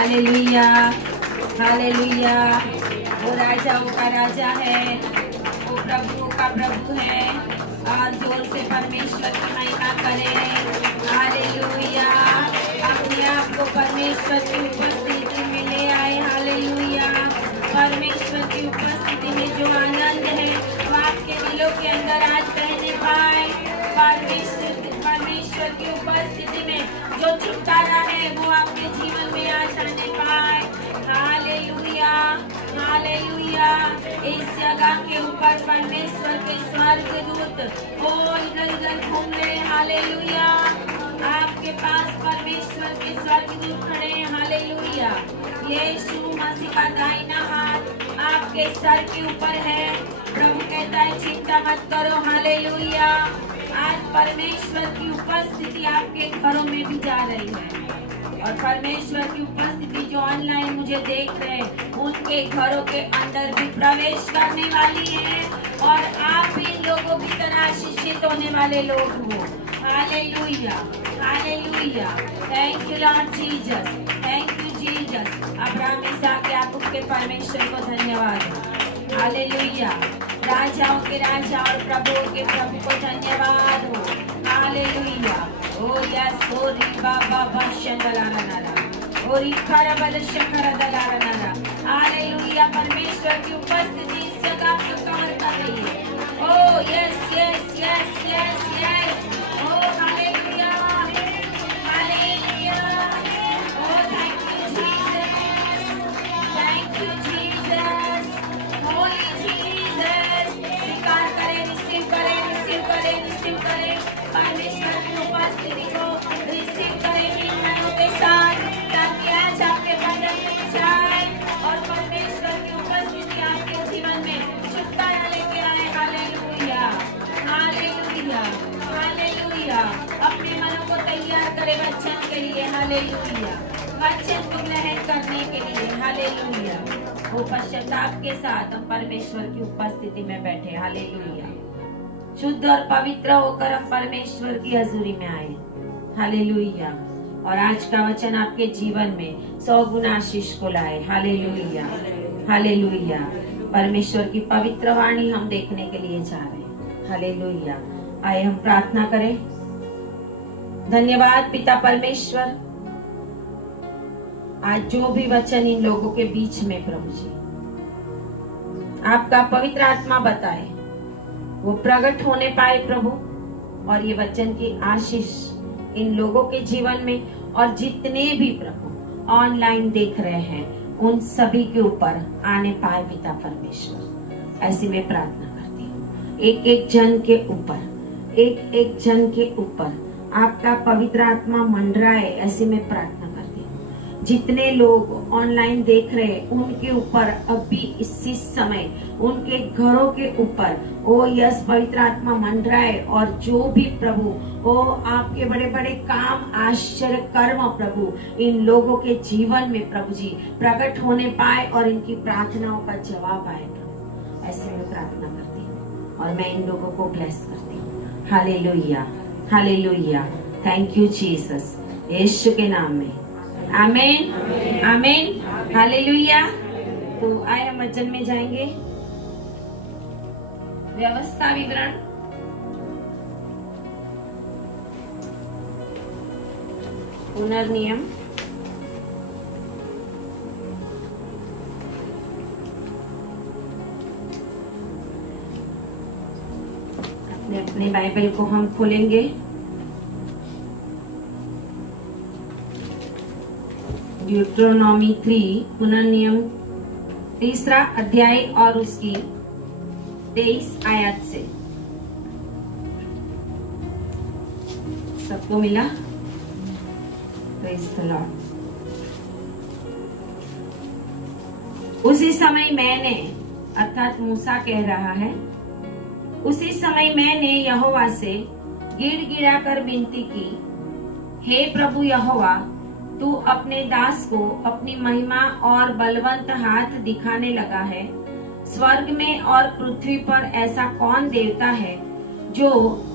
Hallelujah hallelujah. वो राजाओं का राजा है, वो प्रभुओं का प्रभु है। और जोर से परमेश्वर की महिमा करें। हालेलुया। अपने आप को परमेश्वर की उपस्थिति में ले आए। हालेलुया। परमेश्वर की उपस्थिति में जो आनंद है वो आपके दिलों के अंदर आज रहने पाए। परमेश्वर की उपस्थिति में जो छुटकारा है वो आपके जीवन में आज आने पाए। Hallelujah hallelujah. इस जगह के ऊपर परमेश्वर के स्वर्गदूत वो इधर उधर घूम रहे। हालेलुया। आपके पास परमेश्वर के स्वर्गदूत खड़े हैं। हालेलुया। यीशु मसीह का दाहिना हाथ आपके सर के ऊपर है। प्रभु कहता है चिंता मत करो। हालेलुया। आज परमेश्वर की उपस्थिति आपके घरों में भी जा रही है और परमेश्वर की उपस्थिति जो ऑनलाइन मुझे देख रहे हैं उनके घरों के अंदर भी प्रवेश करने वाली है और आप इन लोगों की तरह आशीषित होने वाले लोग हो। Hallelujah hallelujah. Thank you Lord Jesus, thank you Jesus. अब्राहम इसहाक याकूब के परमेश्वर को धन्यवाद। हालेलुया। राजाओं के राजा और प्रभुओं के प्रभु को धन्यवाद हो। हालेलुया। ओ यस ओ री बाबा बशंदलाना ओ री खरबल शकर दलाना। हालेलुया। परमेश्वर की उपस्थिति इस जगह को कवर कर रही है। Oh yes yes yes yes yes. Oh hallelujah hallelujah. Oh thank you Jesus, thank you Jesus, holy Jesus. स्वीकार करें, रिसीव करें, रिसीव करें, रिसीव करें। परमेश्वर की उपस्थिति को रिसीव करें मीनों के साथ ताकि आज आपके बदन में जाए और परमेश्वर की उपस्थिति आपके जीवन में छुटकारा लेके आए। Hallelujah hallelujah hallelujah. अपने मनों को तैयार करें वचन के लिए। हालेलुया। वचन को ग्रहण करने के लिए। हालेलुया। वो पश्चाताप के साथ हम परमेश्वर की उपस्थिति में बैठे। हालेलुया। शुद्ध और पवित्र होकर हम परमेश्वर की हजूरी में आए। हालेलुया। और आज का वचन आपके जीवन में 100 गुना आशीष को लाए। Hallelujah hallelujah. परमेश्वर की पवित्र वाणी हम देखने के लिए जा रहे हैं। हालेलुया। आए हम प्रार्थना करें। धन्यवाद पिता परमेश्वर, आज जो भी वचन इन लोगों के बीच में प्रभु जी आपका पवित्र आत्मा बताए वो प्रकट होने पाए प्रभु, और ये वचन की आशीष इन लोगों के जीवन में और जितने भी प्रभु ऑनलाइन देख रहे हैं उन सभी के ऊपर आने पाए पिता परमेश्वर। ऐसी मैं प्रार्थना करती हूँ एक एक जन के ऊपर, एक एक जन के ऊपर आपका पवित्र आत्मा मंडराए। ऐसी मैं प्रार्थना करती हूँ जितने लोग ऑनलाइन देख रहे हैं उनके ऊपर अभी इसी समय उनके घरों के ऊपर ओ यस पवित्र आत्मा मंडराए और जो भी प्रभु ओ आपके बड़े बड़े काम आश्चर्य कर्म प्रभु इन लोगों के जीवन में प्रभु जी प्रकट होने पाए और इनकी प्रार्थनाओं का जवाब आए प्रभु। ऐसे में प्रार्थना करती हूँ और मैं इन लोगों को ब्लेस करती हूँ। Hallelujah hallelujah. Thank you Jesus, यीशु के नाम में आमीन आमीन। हालेलुया। तो आए हम वचन में जाएंगे। व्यवस्था विवरण। पुनर्नियम। अपने बाइबल को हम खोलेंगे। ड्यूट्रोनॉमी 3 पुनर्नियम 3 अध्याय और उसकी 23 आयत से। सबको मिला? Praise the Lord. उसी समय मैंने, अर्थात मूसा कह रहा है, उसी समय मैंने यहोवा से गिड़गिड़ा कर विनती की, हे प्रभु यहोवा, तू अपने दास को अपनी महिमा और बलवंत हाथ दिखाने लगा है। स्वर्ग में और पृथ्वी पर ऐसा कौन देवता है जो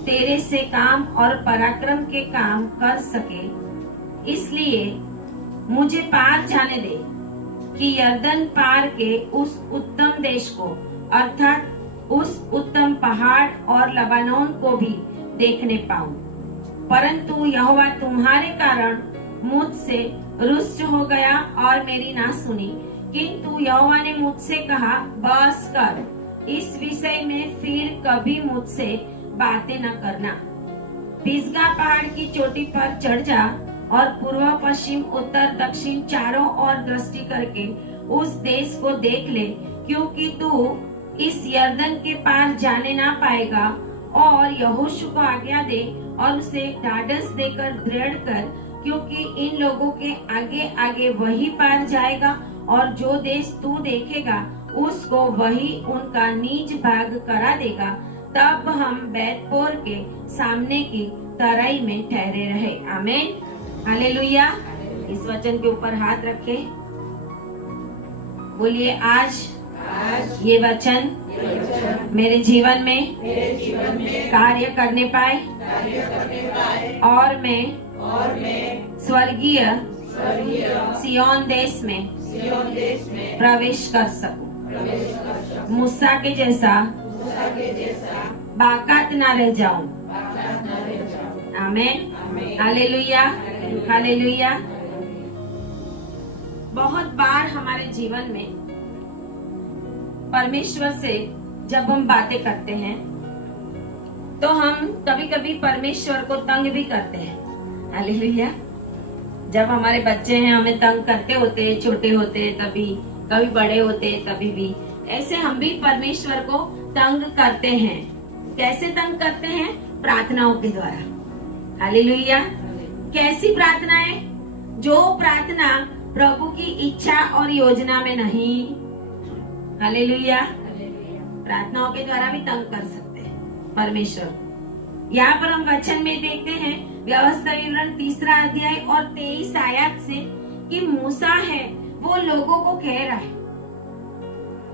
तेरे से काम और पराक्रम के काम कर सके? इसलिए मुझे पार जाने दे कि यरदन पार के उस उत्तम देश को, अर्थात उस उत्तम पहाड़ और लबानोन को भी देखने पाऊं। परंतु यहोवा तुम्हारे कारण मुझसे रुष्ट हो गया और मेरी ना सुनी। किंतु यहोवा ने मुझसे कहा, बस कर, इस विषय में फिर कभी मुझसे बातें न करना। पिसगा पहाड़ की चोटी पर चढ़ जा और पूर्व पश्चिम उत्तर दक्षिण चारों ओर दृष्टि करके उस देश को देख ले, क्योंकि तू इस यरदन के पार जाने ना पाएगा। और यहोशू को आज्ञा दे और उसे ढाढ़स देकर दृढ़ कर, क्योंकि इन लोगों के आगे आगे वही पार जाएगा और जो देश तू देखेगा उसको वही उनका निज भाग करा देगा। तब हम बैतपोर के सामने की तराई में ठहरे रहे। आमीन, हालेलुया। इस वचन के ऊपर हाथ रखे, बोलिए आज ये वचन मेरे जीवन में कार्य करने पाए और मैं स्वर्गीय सियोन देश में प्रवेश कर सकूं। मूसा के जैसा बाकात ना रह जाऊं। आमीन, हालेलुया, हालेलुया। बहुत बार हमारे जीवन में परमेश्वर से जब हम बातें करते हैं तो हम कभी कभी परमेश्वर को तंग भी करते हैं। हालेलुया। जब हमारे बच्चे हैं हमें तंग करते होते, छोटे होते तभी, कभी बड़े होते तभी भी, ऐसे हम भी परमेश्वर को तंग करते हैं। कैसे तंग करते हैं? प्रार्थनाओं के द्वारा। हालेलुया। कैसी प्रार्थनाएं? जो प्रार्थना प्रभु की इच्छा और योजना में नहीं। हालेलुया। प्रार्थनाओं के द्वारा भी तंग कर सकते हैं परमेश्वर। यहाँ पर हम वचन में देखते हैं व्यवस्था विवरण 3 अध्याय और 23 आयत से कि मूसा है वो लोगों को कह रहा है,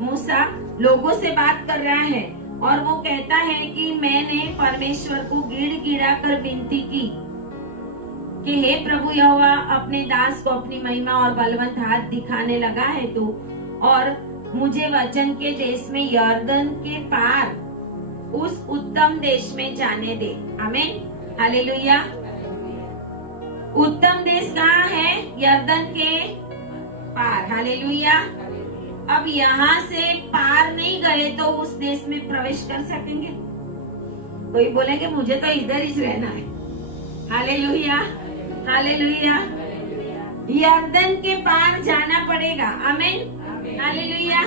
मूसा लोगों से बात कर रहा है और वो कहता है कि मैंने परमेश्वर को गिड़ा कर विनती की कि हे प्रभु यहोवा, अपने दास को अपनी महिमा और बलवंत हाथ दिखाने लगा है तू, और मुझे वचन के देश में यरदन के पार उस उत्तम देश में जाने दे। आमीन, हालेलुया। उत्तम देश कहाँ है? यरदन के पार। हालेलुया। अब यहाँ से पार नहीं गए तो उस देश में प्रवेश कर सकेंगे? कोई बोलेंगे मुझे तो इधर ही रहना है। Hallelujah, hallelujah. यरदन के पार जाना पड़ेगा। आमीन, हालेलुया।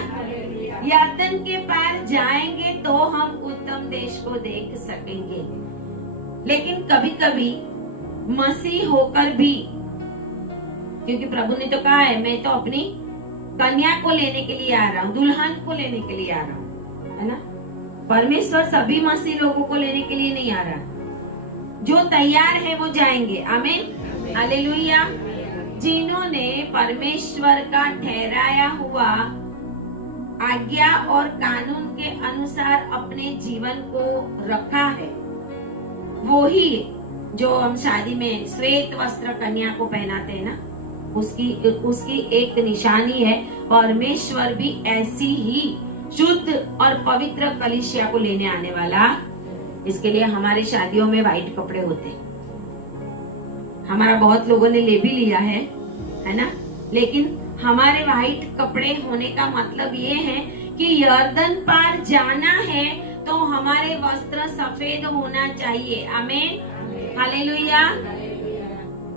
यरदन के पार जाएंगे तो हम उत्तम देश को देख सकेंगे। लेकिन कभी कभी मसीह होकर भी, क्योंकि प्रभु ने तो कहा है मैं तो अपनी कन्या को लेने के लिए आ रहा हूँ, दुल्हन को लेने के लिए आ रहा हूँ, है ना। परमेश्वर सभी मसीह लोगों को लेने के लिए नहीं आ रहा। जो तैयार है वो जाएंगे। आमीन, हालेलुया। जिन्होंने परमेश्वर का ठहराया हुआ आज्ञा और कानून के अनुसार अपने जीवन को रखा है, वो ही जो हम शादी में श्वेत वस्त्र कन्या को पहनाते हैं ना, उसकी एक निशानी है। परमेश्वर भी ऐसी ही शुद्ध और पवित्र कलीसिया को लेने आने वाला। इसके लिए हमारे शादियों में व्हाइट कपड़े होते हैं। हमारा बहुत लोगों ने ले भी लिया है ना। लेकिन हमारे व्हाइट कपड़े होने का मतलब ये है कि यरदन पार जाना है तो हमारे वस्त्र सफेद होना चाहिए। आमीन, हालेलुया।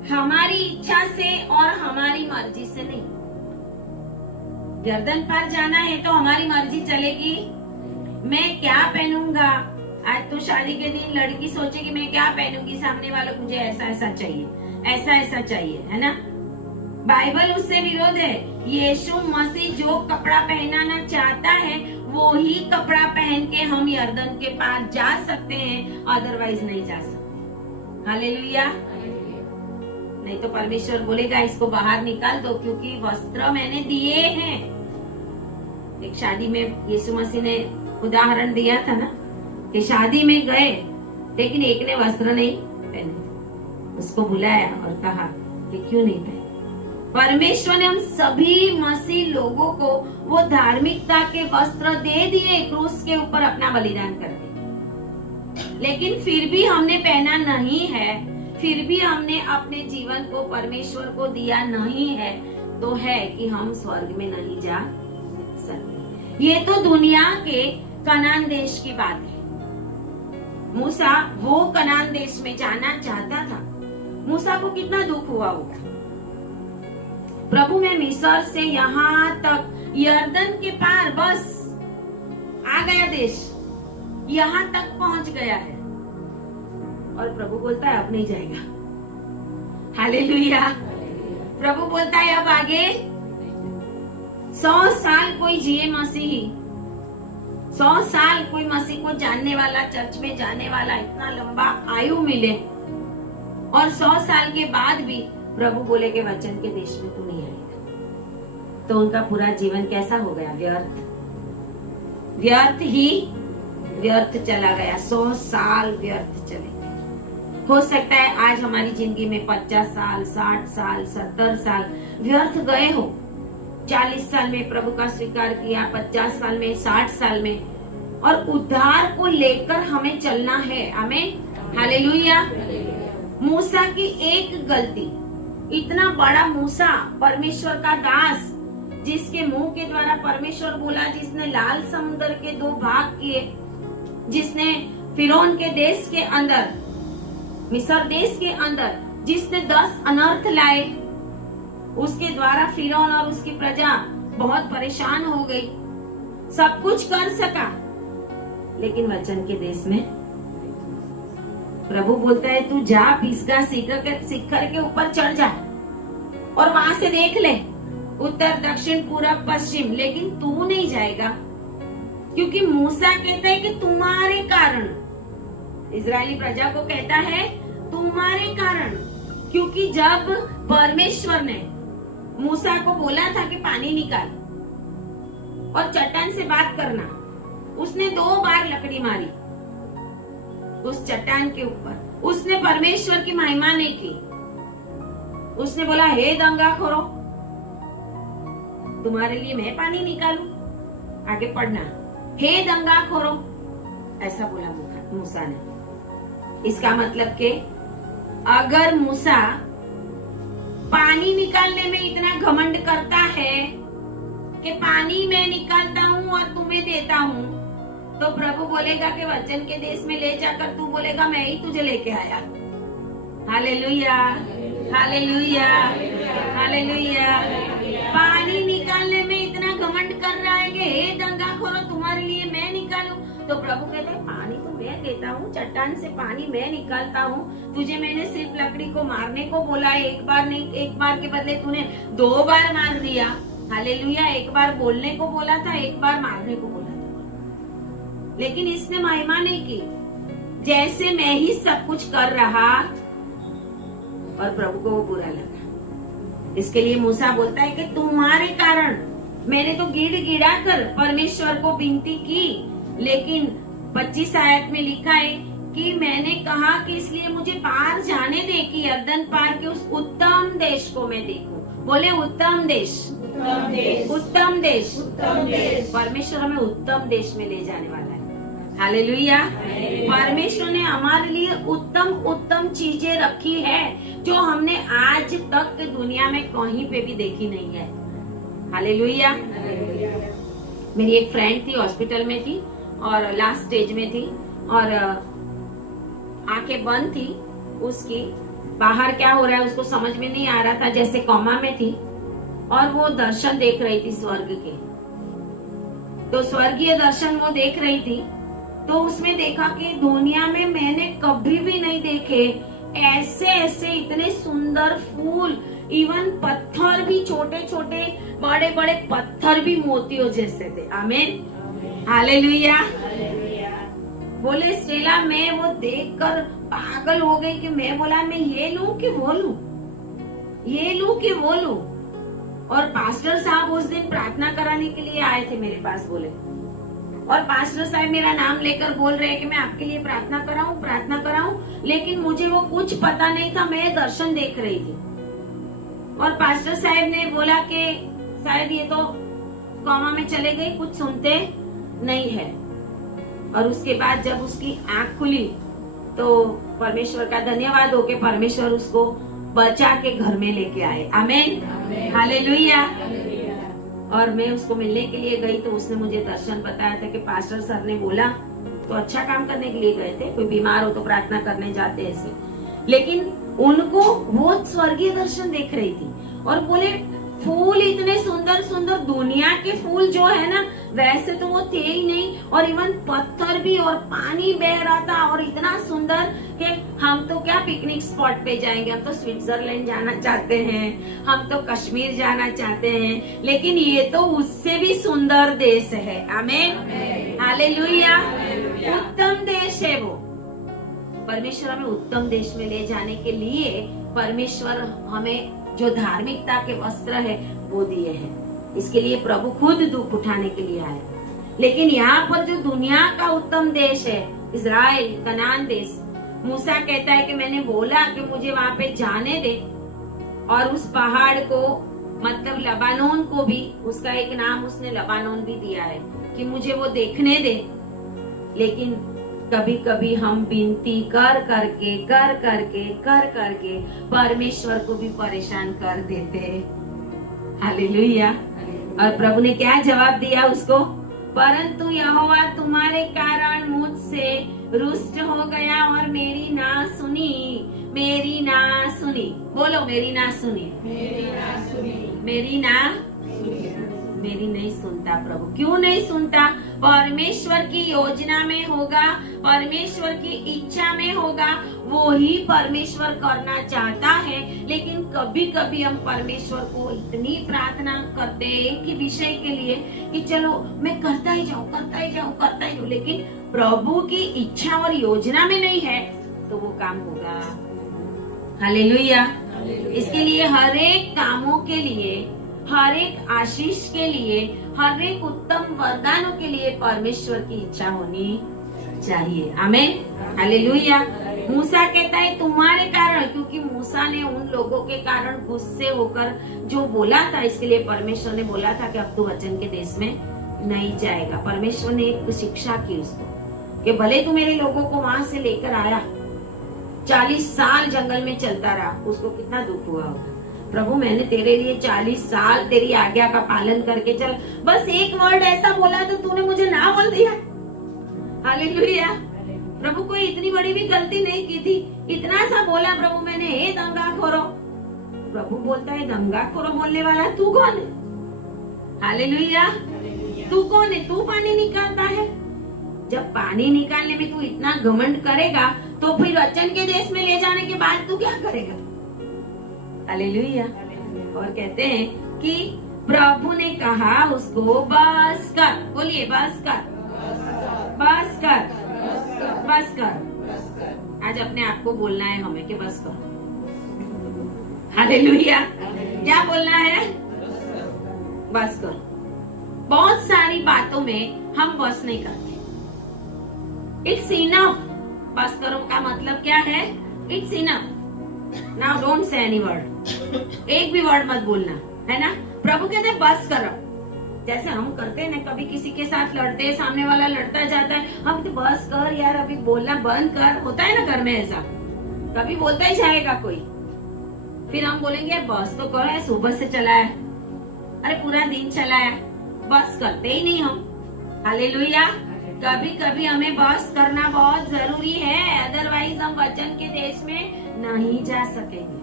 हमारी इच्छा से और हमारी मर्जी से नहीं। यरदन पार जाना है तो हमारी मर्जी चलेगी। मैं क्या पहनूंगा? आज तो शादी के दिन लड़की सोचेगी मैं क्या पहनूंगी, सामने वालों को मुझे ऐसा ऐसा चाहिए, ऐसा ऐसा चाहिए, है ना। बाइबल उससे विरोध है। यीशु मसीह जो कपड़ा पहनाना चाहता है वो ही कपड़ा पहन के हम यरदन के पार जा सकते हैं, अदरवाइज नहीं जा सकते। हालेलुया। नहीं तो परमेश्वर बोलेगा इसको बाहर निकाल दो, क्योंकि वस्त्र मैंने दिए हैं। एक शादी में यीशु मसीह ने उदाहरण दिया था ना कि शादी में गए लेकिन एक ने वस्त्र नहीं पहने, उसको बुलाया और कहा कि क्यों नहीं पहने। परमेश्वर ने हम सभी मसीह लोगों को वो धार्मिकता के वस्त्र दे दिए क्रूस के ऊपर अपना बलिदान करके, लेकिन फिर भी हमने पहना नहीं है, फिर भी हमने अपने जीवन को परमेश्वर को दिया नहीं है, तो है कि हम स्वर्ग में नहीं जा सकते। ये तो दुनिया के कनान देश की बात है। मूसा वो कनान देश में जाना चाहता था। मूसा को कितना दुख हुआ होगा। प्रभु मैं मिस्र से यहाँ तक यर्दन के पार बस आ गया, देश यहाँ तक पहुंच गया है, और प्रभु बोलता है अब नहीं जाएगा। हालेलुया। प्रभु बोलता है अब आगे 100 साल कोई जिए मसीही, 100 साल कोई मसीह को जानने वाला, चर्च में जाने वाला, इतना लंबा आयु मिले, और 100 साल के बाद भी प्रभु बोले के वचन के देश में तू नहीं आएगा, तो उनका पूरा जीवन कैसा हो गया? व्यर्थ ही व्यर्थ चला गया। 100 साल व्यर्थ चले गए। हो सकता है आज हमारी जिंदगी में 50 साल, 60 साल, 70 साल व्यर्थ गए हो। 40 साल में प्रभु का स्वीकार किया, 50 साल में, 60 साल में, और उद्धार को लेकर हमें चलना है। आमीन, हालेलुया। मूसा की एक गलती, इतना बड़ा मूसा, परमेश्वर का दास, जिसके मुंह के द्वारा परमेश्वर बोला, जिसने लाल समुद्र के 2 भाग किए, जिसने फिरौन के देश के अंदर, मिस्र देश के अंदर जिसने 10 अनर्थ लाए, उसके द्वारा फिरौन और उसकी प्रजा बहुत परेशान हो गई। सब कुछ कर सका, लेकिन वचन के देश में प्रभु बोलता है तू जा, पिसगा शिखर के ऊपर चढ़ जा और वहां से देख ले उत्तर, दक्षिण, पूरब, पश्चिम, लेकिन तू नहीं जाएगा, क्योंकि मूसा कहता है कि तुम्हारे कारण, इजरायली प्रजा को कहता है तुम्हारे कारण, क्योंकि जब परमेश्वर ने मूसा को बोला था कि पानी निकाल और चट्टान से बात करना, उसने 2 बार लकड़ी मारी उस चट्टान के ऊपर। उसने परमेश्वर की महिमा नहीं की। उसने बोला हे दंगा खोरो, तुम्हारे लिए मैं पानी निकालू, आगे पढ़ना, हे दंगा खोरो, ऐसा बोला मूसा ने। इसका मतलब कि अगर मूसा पानी निकालने में इतना घमंड करता है कि पानी मैं निकालता हूँ और तुम्हें देता हूँ, तो प्रभु बोलेगा कि वचन के देश में ले जाकर तू बोलेगा मैं ही तुझे लेके आया। Hallelujah, hallelujah, hallelujah. पानी निकालने में इतना घमंड कर रहा है कि हे दंगा खोरो, तुम्हारे लिए मैं निकालूं, तो प्रभु कहते हैं पानी तो मैं देता हूँ, चट्टान से पानी मैं निकालता हूँ, तुझे मैंने सिर्फ लकड़ी को मारने को बोला है, एक बार नहीं, एक बार के बदले तूने 2 बार मार दिया। हालेलुया। एक बार बोलने को बोला था, एक बार मारने को बोला था, लेकिन इसने महिमा नहीं की, जैसे मैं ही सब कुछ कर रहा, और प्रभु को वो बुरा लगा। इसके लिए मूसा बोलता है कि तुम्हारे कारण मैंने तो गिड़ा कर परमेश्वर को विनती की, लेकिन 25 आयत में लिखा है कि मैंने कहा कि इसलिए मुझे पार जाने दे कि यर्दन पार के उस उत्तम देश को मैं देखूं। बोले उत्तम देश, उत्तम देश, उत्तम देश, उत्तम देश। परमेश्वर हमें उत्तम देश में ले जाने वाला है। हालेलुया। परमेश्वर ने हमारे लिए उत्तम उत्तम चीजें रखी है जो हमने आज तक दुनिया में कहीं पे भी देखी नहीं है। हालेलुया। मेरी एक फ्रेंड थी, हॉस्पिटल में थी और लास्ट स्टेज में थी, और आंखें बंद थी उसकी, बाहर क्या हो रहा है उसको समझ में नहीं आ रहा था, जैसे कोमा में थी, और वो दर्शन देख रही थी स्वर्ग के। तो स्वर्गीय दर्शन वो देख रही थी, तो उसमें देखा कि दुनिया में मैंने कभी भी नहीं देखे ऐसे ऐसे इतने सुंदर फूल, इवन पत्थर भी, छोटे छोटे बड़े बड़े पत्थर भी मोतियों जैसे थे। आमीन, हालेलुया। बोले स्टेला, मैं वो देखकर पागल हो गई कि मैं बोला मैं ये लूं कि वो लूं, ये लूं कि वो लूं। और पास्टर साहब उस दिन प्रार्थना कराने के लिए आए थे मेरे पास, बोले, और पास्टर साहब मेरा नाम लेकर बोल रहे हैं कि मैं आपके लिए प्रार्थना कराऊं, लेकिन मुझे वो कुछ पता नहीं था, मैं दर्शन देख रही थी। और पास्टर साहब ने बोला कि शायद ये तो कॉमा में चले गए, कुछ सुनते नहीं है। और उसके बाद जब उसकी आंख खुली तो परमेश्वर का धन्यवाद हो कि परमेश्वर उसको बचा के घर में लेके आए। आमीन, हालेलुया। और मैं उसको मिलने के लिए गई तो उसने मुझे दर्शन बताया था कि पास्टर सर ने बोला, तो अच्छा काम करने के लिए गए थे, कोई बीमार हो तो प्रार्थना करने जाते ऐसे, लेकिन उनको वो स्वर्गीय दर्शन देख रही थी और बोले फूल इतने सुंदर सुंदर, दुनिया के फूल जो है ना वैसे तो वो थे ही नहीं, और इवन पत्थर भी और पानी बह रहा था और इतना सुंदर कि हम तो क्या पिकनिक स्पॉट पे जाएंगे, हम तो स्विट्जरलैंड जाना चाहते हैं, हम तो कश्मीर जाना चाहते हैं, लेकिन ये तो उससे भी सुंदर देश है। आमीन, हालेलुया। उत्तम देश है वो। परमेश्वर हमें उत्तम देश में ले जाने के लिए परमेश्वर हमें जो धार्मिकता के वस्त्र है वो दिए हैं। इसके लिए प्रभु खुद दुख उठाने के लिए आए। लेकिन यहाँ पर जो दुनिया का उत्तम देश है, इजराइल, कनान देश, मूसा कहता है कि मैंने बोला कि मुझे वहाँ पे जाने दे, और उस पहाड़ को मतलब लबानोन को भी, उसका एक नाम उसने लबानोन भी दिया है कि मुझे वो देखने दे। लेकिन कभी कभी हम विनती कर करके परमेश्वर को भी परेशान कर देते हैं। हालेलुया। और प्रभु ने क्या जवाब दिया उसको? परंतु यहोवा तुम्हारे कारण मुझसे रुष्ट हो गया और मेरी ना सुनी। बोलो, मेरी ना सुनी। मेरी नहीं सुनता प्रभु। क्यों नहीं सुनता? परमेश्वर की योजना में होगा, परमेश्वर की इच्छा में होगा, वो ही परमेश्वर करना चाहता है। लेकिन कभी कभी हम परमेश्वर को इतनी प्रार्थना करते हैं एक ही विषय के लिए कि चलो मैं करता ही जाऊं, लेकिन प्रभु की इच्छा और योजना में नहीं है तो वो काम होगा। हालेलुया। इसके लिए हर एक कामों के लिए, हर एक आशीष के लिए, हर एक उत्तम वरदानों के लिए परमेश्वर की इच्छा होनी चाहिए। आमीन, हालेलुया। मूसा कहता है तुम्हारे कारण, क्योंकि मूसा ने उन लोगों के कारण गुस्से होकर जो बोला था, इसके लिए परमेश्वर ने बोला था कि अब तू वचन के देश में नहीं जाएगा। परमेश्वर ने एक शिक्षा की उसको कि भले तू मेरे लोगों को वहां से लेकर आया, 40 साल जंगल में चलता रहा, उसको कितना दुख हुआ होगा। प्रभु मैंने तेरे लिए 40 साल तेरी आज्ञा का पालन करके चल, बस एक वर्ड ऐसा बोला तो तूने मुझे ना बोल दिया। हालेलुया। प्रभु कोई इतनी बड़ी भी गलती नहीं की थी, इतना सा बोला प्रभु मैंने, हे दंगा खोरो। प्रभु बोलता है दंगा खोरो बोलने वाला तू कौन है? हालेलुया। तू कौन है? तू पानी निकालता है। जब पानी निकालने में तू इतना घमंड करेगा तो फिर वचन के देश में ले जाने के बाद तू क्या करेगा? हालेलुया। और कहते हैं कि प्रभु ने कहा उसको बस कर। बोलिए बस कर, बस कर, बस कर। आज अपने आप को बोलना है हमें कि बस कर। हालेलुया। क्या बोलना है? बस कर। बहुत सारी बातों में हम बस नहीं करते। It's enough. बस करो का मतलब क्या है? It's enough. Now don't say any word. एक भी वर्ड मत बोलना, है ना? प्रभु कहते हैं बस करो। जैसे हम करते हैं ना, कभी किसी के साथ लड़ते हैं, सामने वाला लड़ता जाता है, हम तो बस कर यार, अभी बोलना बंद कर। होता है ना घर में ऐसा, कभी बोलता ही जाएगा कोई, फिर हम बोलेंगे बस तो करो, है सुबह से चला है, अरे पूरा दिन चला है। बस करते ही नहीं हम। हालेलुया। कभी कभी हमें बस करना बहुत जरूरी है, अदरवाइज हम वचन के देश में नहीं जा सकेंगे।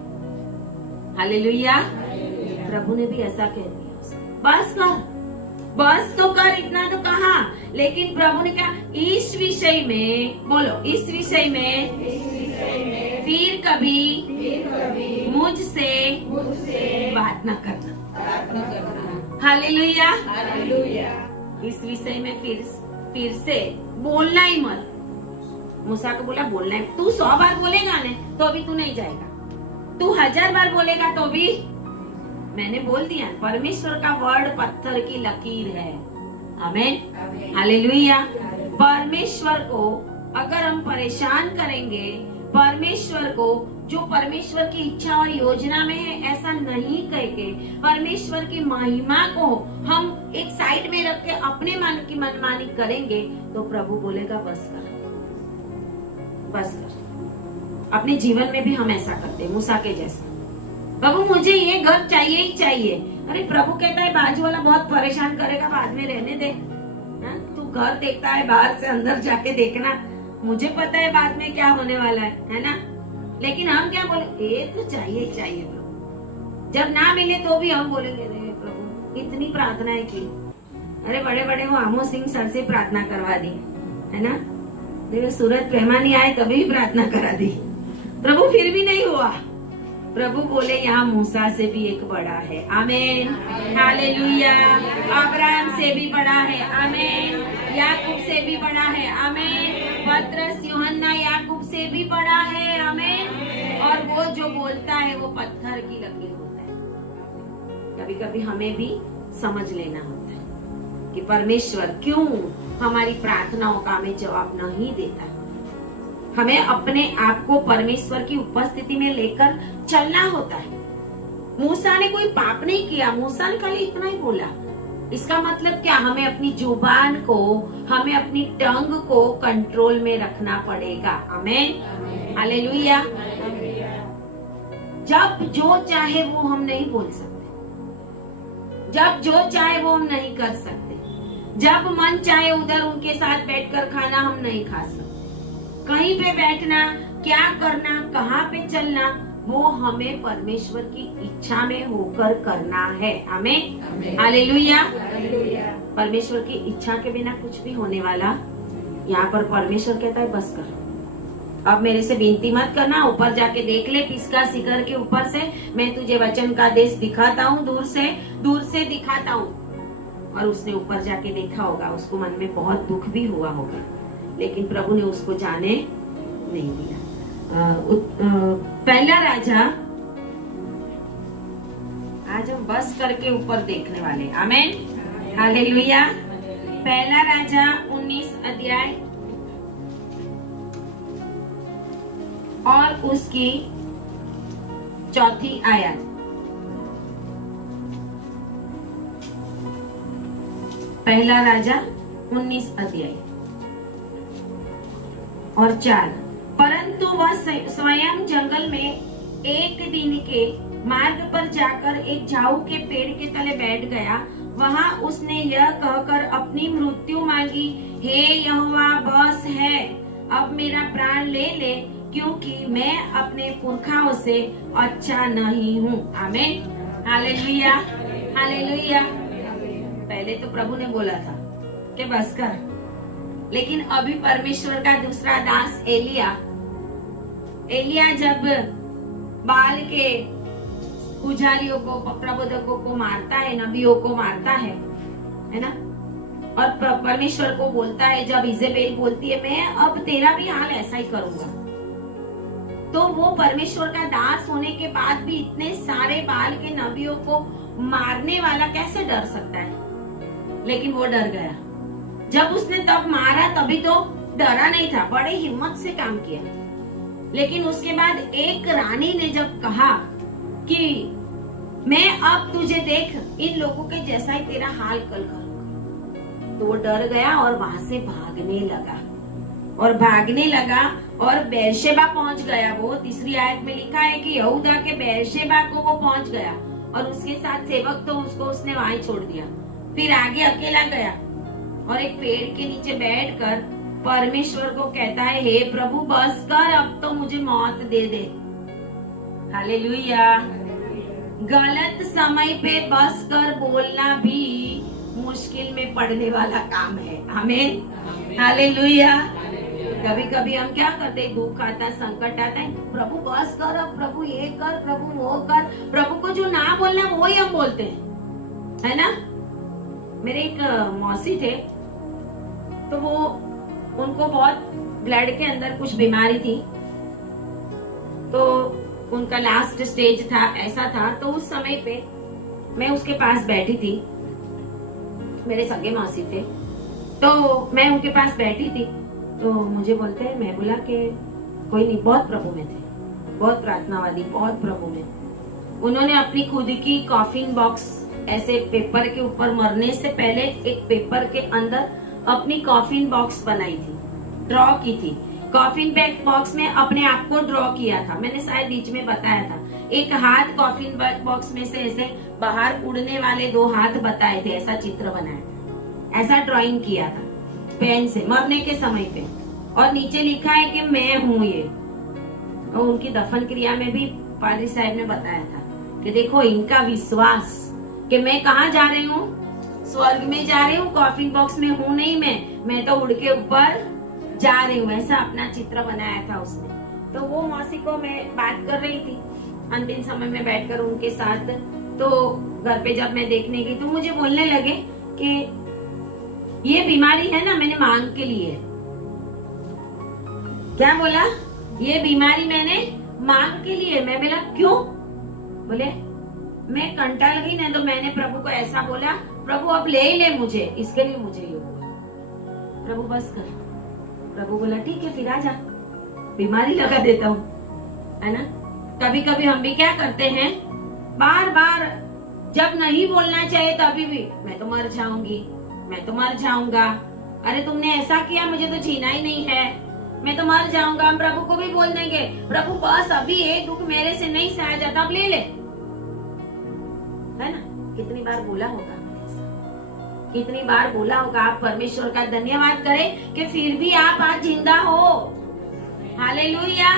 हालेलुया। प्रभु ने भी ऐसा कह दिया, बस कर, बस तो कर, इतना तो कहा। लेकिन प्रभु ने कहा इस विषय में, बोलो इस विषय में फिर कभी मुझसे बात न करना। हालेलुया। इस विषय में फिर से बोलना ही मत। मूसा को बोला बोलना है। तू 100 बार बोलेगा ना तो भी तू नहीं जाएगा, तू 1000 बार बोलेगा तो भी। मैंने बोल दिया, परमेश्वर का वर्ड पत्थर की लकीर है। आमीन, हालेलुया। परमेश्वर को अगर हम परेशान करेंगे, परमेश्वर को जो परमेश्वर की इच्छा और योजना में है ऐसा नहीं कह के परमेश्वर की महिमा को हम एक साइड में रख के अपने मन की मनमानी करेंगे तो प्रभु बोलेगा बस कर, बस कर। अपने जीवन में भी हम ऐसा करते हैं मूसा के जैसा, प्रभु मुझे ये घर चाहिए ही चाहिए। अरे प्रभु कहता है बाजू वाला बहुत परेशान करेगा, बाद में रहने दे। तू घर देखता है बाहर से, अंदर जाके देखना, मुझे पता है बाद में क्या होने वाला है ना। लेकिन हम क्या बोले, ये तो चाहिए ही चाहिए प्रभु। जब ना मिले तो भी हम बोलेंगे अरे प्रभु इतनी प्रार्थनाएं की, अरे बड़े बड़े वो आमो सिंह सर से प्रार्थना करवा दी है ना, देखो सूरज रहमानी आए तभी भी प्रार्थना करा दी, प्रभु फिर भी नहीं हुआ। प्रभु बोले यहाँ मूसा से भी एक बड़ा है, आमीन, हालेलुया। अब्राहम से भी बड़ा है, आमीन। याकूब से भी बड़ा है, आमीन। पतरस यूहन्ना याकूब से भी बड़ा है, आमीन। और वो जो बोलता है वो पत्थर की लकीर होता है। कभी कभी हमें भी समझ लेना होता है कि परमेश्वर क्यों हमारी प्रार्थनाओं का हमें जवाब नहीं देता। हमें अपने आप को परमेश्वर की उपस्थिति में लेकर चलना होता है। मूसा ने कोई पाप नहीं किया, मूसा ने खाली इतना ही बोला। इसका मतलब क्या, हमें अपनी जुबान को, हमें अपनी टंग को कंट्रोल में रखना पड़ेगा, आमीन, हालेलुया। जब जो चाहे वो हम नहीं बोल सकते, जब जो चाहे वो हम नहीं कर सकते, जब मन चाहे उधर उनके साथ बैठकर खाना हम नहीं खा सकते। कहीं पे बैठना, क्या करना, कहाँ पे चलना, वो हमें परमेश्वर की इच्छा में होकर करना है, आमीन, हालेलुया। परमेश्वर की इच्छा के बिना कुछ भी होने वाला, यहाँ पर परमेश्वर कहता है बस कर, अब मेरे से विनती मत करना, ऊपर जाके देख ले पिस्गा शिखर के ऊपर से, मैं तुझे वचन का देश दिखाता हूँ, दूर से दिखाता हूँ। और उसने ऊपर जाके देखा होगा, उसको मन में बहुत दुख भी हुआ होगा, लेकिन प्रभु ने उसको जाने नहीं दिया। पहला राजा, आज हम बस करके ऊपर देखने वाले, आमीन, हालेलुया। पहला राजा 19 अध्याय और उसकी 4 आयत। पहला राजा 19 अध्याय और 4। परंतु वह स्वयं जंगल में एक दिन के मार्ग पर जाकर एक झाऊ के पेड़ के तले बैठ गया। वहां उसने यह कहकर अपनी मृत्यु मांगी, हे यहोवा बस है, अब मेरा प्राण ले ले, क्योंकि मैं अपने पुरखाओं से अच्छा नहीं हूँ, आमीन, हालेलुया, हालेलुया। पहले तो प्रभु ने बोला था कि बस कर, लेकिन अभी परमेश्वर का दूसरा दास एलिया जब बाल के पुजारियों को, प्रबोधकों को मारता है, नबियों को मारता है ना, और परमेश्वर को बोलता है, जब इजेबेल बोलती है मैं अब तेरा भी हाल ऐसा ही करूंगा, तो वो परमेश्वर का दास होने के बाद भी इतने सारे बाल के नबियों को मारने वाला कैसे डर सकता है। लेकिन वो डर गया। जब उसने तब मारा तभी तो डरा नहीं था, बड़े हिम्मत से काम किया। लेकिन उसके बाद एक रानी ने जब कहा कि मैं अब तुझे देख इन लोगों के जैसा ही तेरा हाल कल करूंगा, तो वो डर गया और वहां से भागने लगा और बेरशेबा पहुंच गया। वो 3 आयत में लिखा है कि यहूदा के बेरशेबा को वो पहुंच गया और उसके साथ सेवक तो उसने वहीं छोड़ दिया। फिर आगे अकेला गया और एक पेड़ के नीचे बैठकर परमेश्वर को कहता है, हे प्रभु बस कर, अब तो मुझे मौत दे दे, हालेलुया। गलत समय पे बस कर बोलना भी मुश्किल में पड़ने वाला काम है, आमीन, हालेलुया। कभी कभी हम क्या करते हैं, दुख आता, संकट आता है, प्रभु बस कर, अब प्रभु ये कर, प्रभु वो कर, प्रभु को जो ना बोलना वो ही हम बोलते हैं, है ना। मेरे एक मौसी थे, तो वो उनको बहुत ब्लड के अंदर कुछ बीमारी थी, तो उनका लास्ट स्टेज था, ऐसा था। तो उस समय पे मैं उसके पास बैठी थी, मेरे सगे मौसी थे, तो मैं उनके पास बैठी थी, तो मुझे बोलते हैं, मैं बोला कि कोई नहीं, बहुत प्रभु में थे, बहुत प्रार्थनावादी, बहुत प्रभु में। उन्होंने अपनी खुद की कॉफिन बॉक्स ऐसे पेपर के ऊपर मरने से पहले एक पेपर के अंदर अपनी कॉफिन बॉक्स बनाई थी, ड्रॉ की थी। कॉफिन बॉक्स में अपने आप को ड्रॉ किया था। मैंने शायद बीच में बताया था। एक हाथ कॉफिन बॉक्स में से ऐसे बाहर उड़ने वाले 2 हाथ बताए थे, ऐसा चित्र बनाया था, ऐसा ड्राइंग किया था पेन से मरने के समय पे। और नीचे लिखा है कि मैं हूँ ये। और उनकी दफन क्रिया में भी पादरी साहब ने बताया था कि देखो इनका विश्वास कि मैं कहाँ जा रही हूँ, स्वर्ग में जा रही हूँ, कॉफिन बॉक्स में हूँ नहीं मैं तो उड़ के ऊपर जा रही हूँ, ऐसा अपना चित्र बनाया था उसने। तो वो मौसी को मैं बात कर रही थी अंतिम समय में बैठकर उनके साथ। तो घर पे जब मैं देखने गई तो मुझे बोलने लगे कि ये बीमारी है ना, मैंने मांग के लिए। क्या बोला? ये बीमारी मैंने मांग के लिए। मैं बोला क्यों? बोले मैं कंटाल गई ना, तो मैंने प्रभु को ऐसा बोला, प्रभु अब ले ही ले मुझे, इसके लिए मुझे ये हुआ। प्रभु बस कर। प्रभु बोला ठीक है फिर आ जा, बीमारी लगा देता हूँ, है ना। कभी कभी हम भी क्या करते हैं, बार बार जब नहीं बोलना चाहिए तभी भी मैं तो मर जाऊंगी, मैं तो मर जाऊंगा, अरे तुमने ऐसा किया मुझे तो जीना ही नहीं है, मैं तो मर जाऊंगा। हम प्रभु को भी बोल देंगे, प्रभु बस अभी एक दुख मेरे से नहीं सहा जाता, अब ले ले, है ना। कितनी बार बोला होगा, कितनी बार बोला होगा। आप परमेश्वर का धन्यवाद करें कि फिर भी आप आज जिंदा हो। हालेलुया।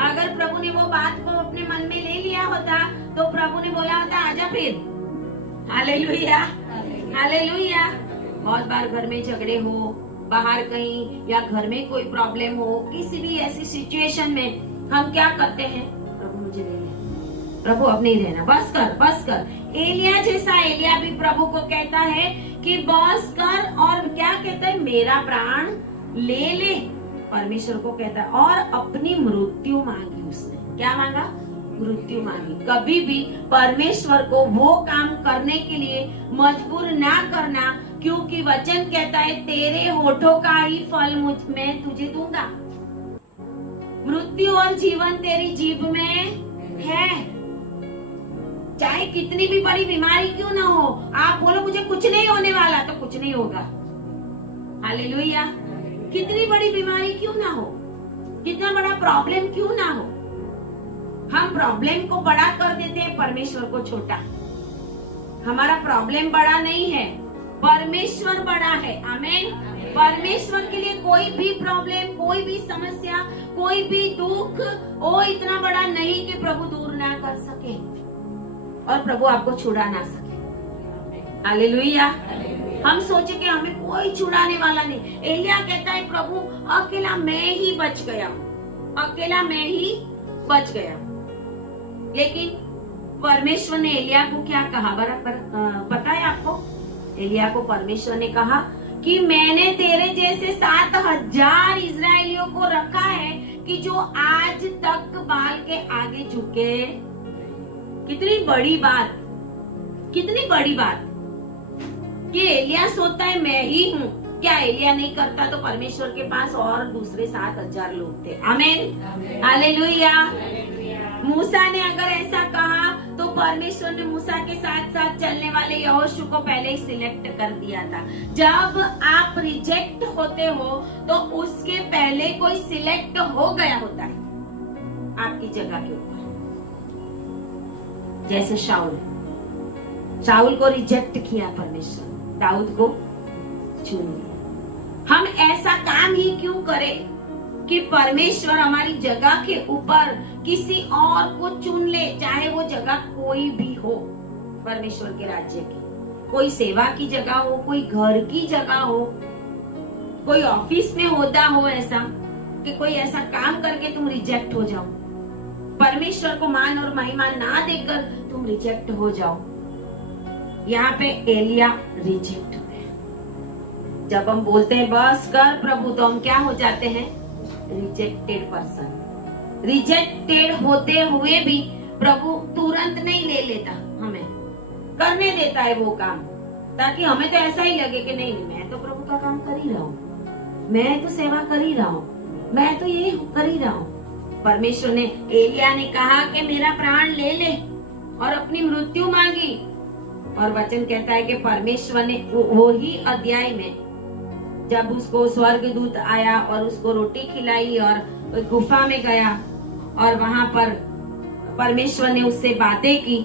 अगर प्रभु ने वो बात को अपने मन में ले लिया होता तो प्रभु ने बोला होता आजा फिर। Hallelujah, hallelujah. बहुत बार घर में झगड़े हो, बाहर कहीं, या घर में कोई प्रॉब्लम हो, किसी भी ऐसी सिचुएशन में हम क्या करते हैं, प्रभु मुझे ले ले, प्रभु अब नहीं रहना, बस कर बस कर। एलिया जैसा, एलिया भी प्रभु को कहता है कि बस कर, और क्या कहता है, मेरा प्राण ले ले। परमेश्वर को कहता है, और अपनी मृत्यु मांगी उसने। क्या मांगा? मृत्यु मांगी। कभी भी परमेश्वर को वो काम करने के लिए मजबूर ना करना, क्योंकि वचन कहता है तेरे होठों का ही फल मैं तुझे दूंगा। मृत्यु और जीवन तेरी जीभ में है। चाहे कितनी भी बड़ी बीमारी क्यों ना हो, आप बोलो मुझे कुछ नहीं होने वाला, तो कुछ नहीं होगा। हालेलुया। कितनी बड़ी बीमारी क्यों ना हो, कितना बड़ा प्रॉब्लम क्यों ना हो, हम प्रॉब्लम को बड़ा कर देते हैं, परमेश्वर को छोटा। हमारा प्रॉब्लम बड़ा नहीं है, परमेश्वर बड़ा है। आमीन। परमेश्वर के लिए कोई भी प्रॉब्लम, कोई भी समस्या, कोई भी दुख वो इतना बड़ा नहीं कि प्रभु दूर ना कर सके और प्रभु आपको छुड़ा ना सके। हालेलुया। हम सोचे कि हमें कोई छुड़ाने वाला नहीं। एलिया कहता है प्रभु अकेला मैं ही बच गया, अकेला मैं ही बच गया। लेकिन परमेश्वर ने एलिया को क्या कहा, बराबर पता है आपको? एलिया को परमेश्वर ने कहा कि मैंने तेरे जैसे 7,000 इजरायलियों को रखा है कि जो आज तक बाल के आगे झुके। कितनी बड़ी बात, कितनी बड़ी बात कि एलिया सोचता है मैं ही हूँ। क्या एलिया नहीं करता तो परमेश्वर के पास और दूसरे 7,000 लोग थे। आमीन, हालेलुया। मूसा ने अगर ऐसा कहा तो परमेश्वर ने मूसा के साथ साथ चलने वाले यहोशू को पहले ही सिलेक्ट कर दिया था। जब आप रिजेक्ट होते हो तो उसके पहले कोई सिलेक्ट हो गया होता है आपकी जगह के ऊपर। जैसे शाऊल को रिजेक्ट किया परमेश्वर, दाऊद को चुन लिया। हम ऐसा काम ही क्यों करें कि परमेश्वर हमारी जगह के ऊपर किसी और को चुन ले, चाहे वो जगह कोई भी हो परमेश्वर के राज्य की। कोई सेवा की जगह हो, कोई घर की जगह हो, कोई ऑफिस में होता हो, ऐसा कि कोई ऐसा काम करके तुम रिजेक्ट हो जाओ, परमेश्वर को मान और महिमा ना देकर तुम रिजेक्ट हो जाओ। यहाँ पे एलिया रिजेक्ट हुए। जब हम बोलते हैं बस कर प्रभु, तो हम क्या हो जाते हैं? Rejected person. रिजेक्टेड होते हुए भी प्रभु तुरंत नहीं ले लेता, हमें करने देता है वो काम, ताकि हमें तो ऐसा ही लगे कि नहीं मैं तो प्रभु का काम कर ही रहा हूँ, मैं तो सेवा कर ही रहा हूँ, मैं तो ये कर ही रहा हूँ। परमेश्वर ने, एलिया ने कहा कि मेरा प्राण ले ले और अपनी मृत्यु मांगी। और वचन कहता है कि परमेश्वर ने वो ही अध्याय में जब उसको स्वर्गदूत आया और उसको रोटी खिलाई और गुफा में गया और वहां पर परमेश्वर ने उससे बातें की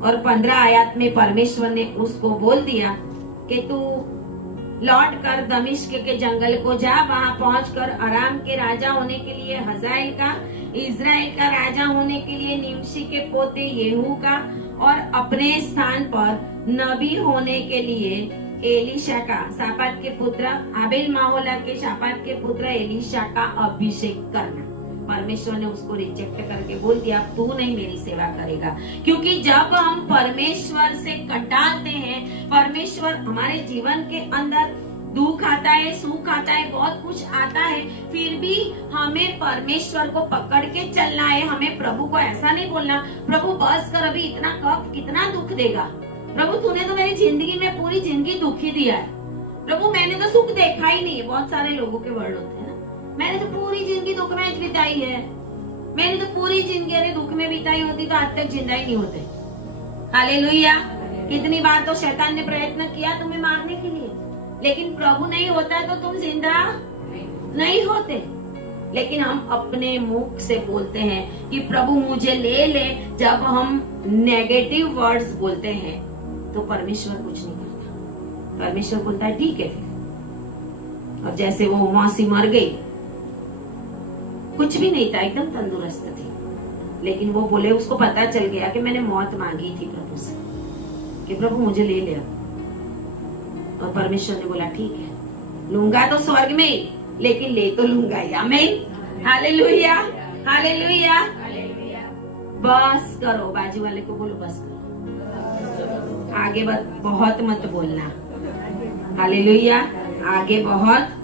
और 15 आयत में परमेश्वर ने उसको बोल दिया कि तू लौट कर दमिश्क के जंगल को जा, वहां पहुंचकर अराम के राजा होने के लिए हजाएल का, इजराइल का राजा होने के लिए निमशी के पोते येहू का और अपने स्थान पर नबी होने के लिए एलीशा का, शापात के पुत्र आबेल माहोला के शापात के पुत्र एलीशा का अभिषेक करना। परमेश्वर ने उसको रिजेक्ट करके बोल दिया तू नहीं मेरी सेवा करेगा। क्योंकि जब हम परमेश्वर से कटाते हैं, परमेश्वर हमारे जीवन के अंदर दुख आता है, सुख आता है, बहुत कुछ आता है, फिर भी हमें परमेश्वर को पकड़ के चलना है। हमें प्रभु को ऐसा नहीं बोलना प्रभु बस कर, अभी इतना कब कितना दुख देगा, प्रभु तूने तो मेरी जिंदगी में पूरी जिंदगी दुख ही दिया है, प्रभु मैंने तो सुख देखा ही नहीं। बहुत सारे लोगों के वर्ड होते हैं ना, मैंने तो पूरी जिंदगी दुख में बिताई है, मैंने तो पूरी जिंदगी अरे दुख में बिताई होती तो आज तक जिंदा ही नहीं होते। हालेलुया। कितनी बार तो शैतान ने प्रयत्न किया तुम्हें मारने के लिए, लेकिन प्रभु नहीं होता तो तुम जिंदा नहीं होते। लेकिन हम अपने मुख से बोलते हैं कि प्रभु मुझे ले ले। जब हम नेगेटिव वर्ड्स बोलते हैं तो परमेश्वर कुछ नहीं करता, परमेश्वर बोलता है ठीक है फिर। अब जैसे वो मौसी मर गई, कुछ भी नहीं था, एकदम तंदुरुस्त थी, लेकिन वो बोले उसको पता चल गया कि मैंने मौत मांगी थी प्रभु से कि प्रभु मुझे ले ले। और परमेश्वर ने बोला ठीक है लूंगा तो स्वर्ग में, लेकिन ले तो लूंगा ही। आमीन। Hallelujah, hallelujah. बस करो, बाजू वाले को बोलो बस करो, आगे बहुत मत बोलना। हालेलुया। आगे बहुत